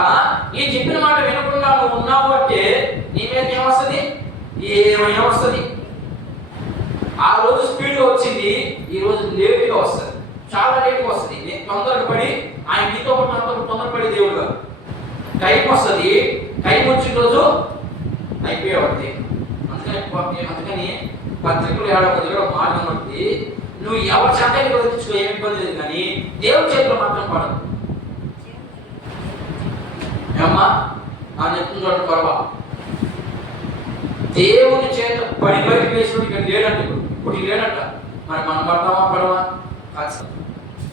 ఈయన చెప్పిన మాట వినకుండా నువ్వు ఉన్నావు అంటే నీ మీద ఏమొస్తుంది? ఏమైనా వస్తుంది. ఆ రోజు స్పీడ్గా వచ్చింది, ఈ రోజు లేట్గా వస్తుంది. చాలా లేట్గా వస్తుంది. నేను తొందరగా పడి ఆయన మీతో తొందరపడి దేవుడుగా టైం వస్తుంది. టైం వచ్చిన రోజు అయిపోయేవాడి. అందుకని పత్రికలు ఏడవ దగ్గర ఒక మాట కనబడుతుంది, నువ్వు ఎవరి చేత బతికించుకో ఏమి ఇబ్బంది లేదు, కానీ దేవుడి చేతిలో మాత్రం పడదు. ఏమ్మా నా చెప్తుంది చూడండి పర్వ, దేవుని చేత పడి బయటకు వేసినప్పుడు ఇక్కడ లేడంట, ఇప్పుడు లేడంట. మరి మనం పడతామా పడవా?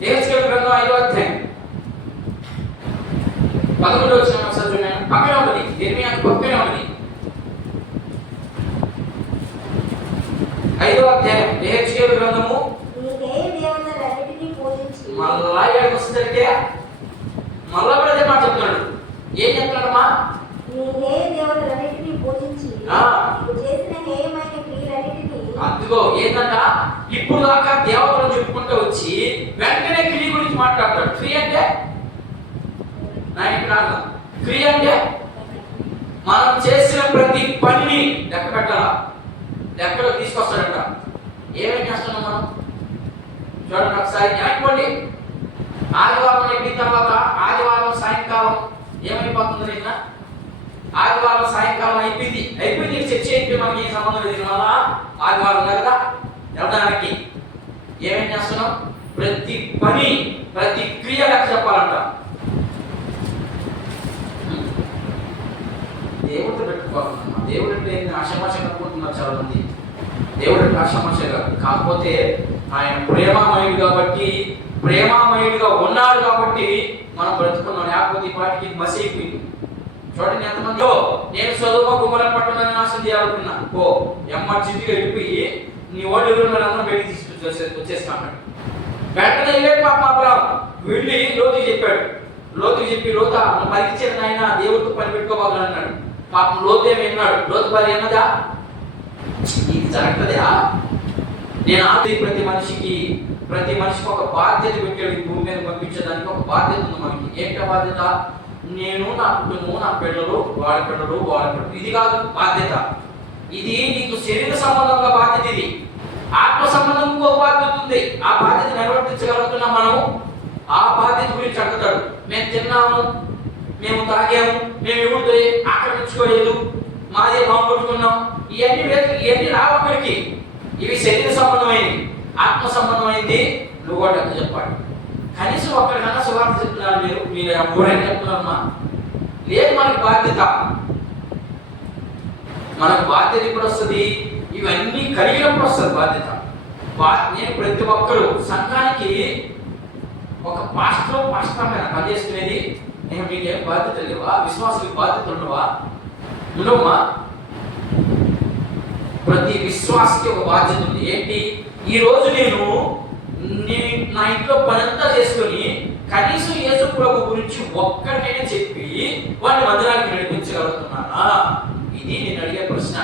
యెహెజ్కేలు గ్రంథం 5వ అధ్యాయం 11వ వచనం ఒకసారి చూడండి. పక్కనే ఉన్నది, యెర్మీయాకు పక్కనే ఉన్నది. 5వ అధ్యాయం యెహెజ్కేలు గ్రంథము. మళ్ళా ఏడుకు వస్తుందంటే మళ్ళా కూడా అదే మాట చెప్తున్నాడు. ఏం చెప్తున్నాడమ్మా? అదిగో ఏంటంట, ఇప్పుడు దాకా దేవతలను చెప్పుకుంటూ వచ్చి వెంటనే క్రియ గురించి మాట్లాడతాడు. క్రియ అంటే క్రియ అంటే మనం చేసిన ప్రతి పనిని లెక్క పెట్టాలా, లెక్కలో తీసుకొస్తాడంట. ఏమేమి చేస్తున్నాం మనం చూడండి ఒకసారి జ్ఞాపకండి. ఆదివారం అయిపోయిన తర్వాత ఆదివారం సాయంకాలం ఏమైపోతుంది నిన్న? ఆదివారం సాయంకాలం అయిపోయింది చర్చ అయితే మనకి ఏం సంబంధం లేదు వల్ల ఆదివారం కదా వెళ్ళడానికి. ఏమేం చేస్తున్నాం? ప్రతి పని ప్రతి క్రియ లెక్క చెప్పాలంట. దేవుడితో పెట్టుకోవాలన్నా, దేవుడు అంటే ఆశామాష కనుక్కుంటున్నారు చాలా మంది. దేవుడు అంటే ఆశామాష కాదు, కాకపోతే ఆయన ప్రేమామయుడు కాబట్టి, ప్రేమామయుడిగా ఉన్నాడు కాబట్టి మనం బ్రతుకున్నాం. లేకపోతే ఈ పాటికి మసి అయిపోయింది. చూడండి ఎంతమంది, నేను సొదొమ గుమొర్రా పట్టణాన్ని నాశనం చేయాలనుకున్నా, ఓ చిట్టిగా వెళ్ళిపోయి నీ ఓడి అందరం బయటికి వచ్చేస్తాను. వెంటనే వెళ్ళాడు పాప అబ్రాహాము, వెళ్ళి లోతుకి చెప్పాడు. లోతుకి చెప్పి, లోత పరిగించాడు ఆయన, దేవుడితో పని పెట్టుకోవాలి అన్నాడు. పాపం లోతేమి విన్నాడు. లోతు భార్య అన్నదా, ఇది జరుగుతుందా? నేను ప్రతి మనిషికి ఒక బాధ్యత పెట్టాడు. ఈ భూమి మీద పంపించడానికి ఒక బాధ్యత ఉంది మనకి. ఏంటో బాధ్యత? నేను, నా కుటుంబం, నా పిల్లలు, వాళ్ళ పిల్లలు. ఇది కాదు బాధ్యత. ఇది నీకు శరీర సంబంధంగా బాధ్యత, ఇది ఆత్మ సంబంధంగా ఒక బాధ్యత ఉంది. ఆ బాధ్యత నిర్వర్తించగలుగుతున్నాం మనం. ఆ బాధ్యత గురించి అడుగుతాడు. మేము తిన్నాము, మేము తాగాము, మేము ఎవరితో ఆక్రమించుకోలేదు, మాదే బాగుపడుకున్నాం, ఇవన్నీ రావు అక్కడికి. ఇవి శరీర సంబంధమైనవి. ఆత్మ సంబంధమైంది నువ్వు కూడా చెప్పాలి. కనీసం ఒక్కడికన్నా సువార్త చెప్తున్నారు మీరు ఎవరైనా చెప్తున్నారమ్మా? లేదు. మనకి బాధ్యత ఇప్పుడు వస్తుంది, ఇవన్నీ కలిగినప్పుడు వస్తుంది బాధ్యత. నేను ప్రతి ఒక్కరు సంఘానికి ఒక పాస్టర్ పైన పనిచేసుకునేది. నేను మీకేం బాధ్యత లేవా? విశ్వాసానికి బాధ్యత ఉండవా? ఉండవమ్మా. ప్రతి విశ్వాసకి ఒక బాధ్యత ఉంది. ఏంటి? ఈ రోజు నేను నా ఇంట్లో పనంతా చేసుకొని కనీసం యేసు ప్రభు గురించి ఒక్కటైనా చెప్పి వాడి మందిరానికి నడిపించగలుగుతున్నానా? ఇది నేను అడిగే ప్రశ్న.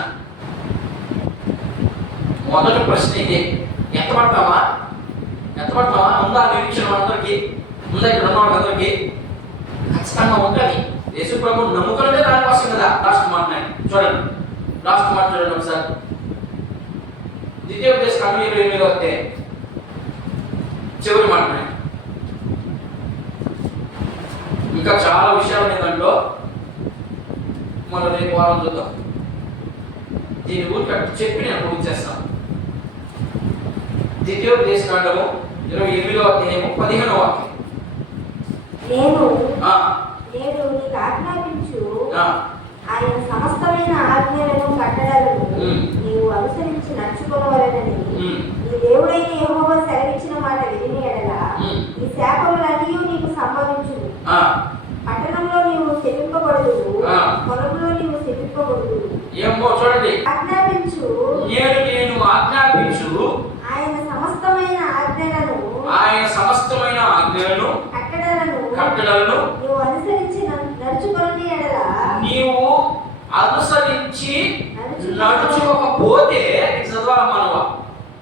మొదటి ప్రశ్న ఇదే. ఎంత పడతావా? ఉందా నిరీక్షణ అందరికీ? ఉందా ఇక్కడ ఉన్న వాళ్ళందరికీ? ఖచ్చితంగా ఉంటుంది. యేసు ప్రభు నమ్ముకుంటే దానికోసం కదా. లాస్ట్ మాట చూడండి ఒకసారి. ద్వితీయోపదేశకాండం 28వ అధ్యాయం చివరి మాట. ఇంకా చాలా విషయాలు ఉన్నాయి దాంట్లో, మనం రేపు వారం చూద్దాం. దీని గురించి చెప్పి నేను ముగించేస్తాను. ద్వితీయోపదేశకాండము 28వ అధ్యాయము 15వ వాక్యం. నేను నీకు ఆజ్ఞాపించు ఆయన సమస్తమైన ఆజ్ఞలను కట్టడలను నీవు అనుసరించి నడుచుకోవాలని నీ దేవుడైన యెహోవా సెలవిచ్చిన మాట విని ఎడల ఈ శాపములన్నీ నీకు సంభవించును. పట్టణంలో నీవు శపింపబడదు, పొలంలో నీవు శపింపబడదు. ఏమో చూడండి, ఆజ్ఞాపించు ఆయన సమస్తమైన ఆజ్ఞలను కట్టడలను నీవు అనుసరించి నడుచుకోకపోతే చదవాలి మనవా,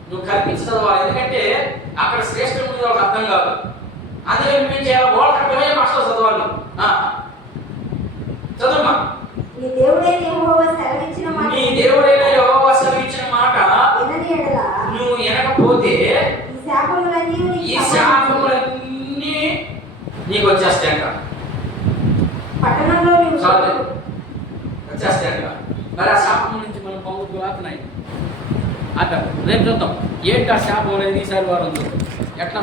నువ్వు కల్పించి చదవాలి. ఎందుకంటే అక్కడ శ్రేష్ఠం మీద వాళ్ళకి అర్థం కాదు. అందుకే నువ్వేం చేయాలి? వాళ్ళకి అర్థమయ్యే భాషలో చదవాలి. చదువుమా. నీ దేవుడైన యెహోవా సెలవిచ్చిన మాట నువ్వు వినకపోతే ఈ శాపములన్నీ నీకు వచ్చేస్తాయంట. పట్టణంలో వచ్చేస్తాయంట. మరి ఆ శాపం నుంచి మనం పొందుకోలేకపోతున్నాయి. అట్లా రేపు చూద్దాం ఏంటి ఆ శాపం అనేది ఈసారి వారం చూద్దాం ఎట్లా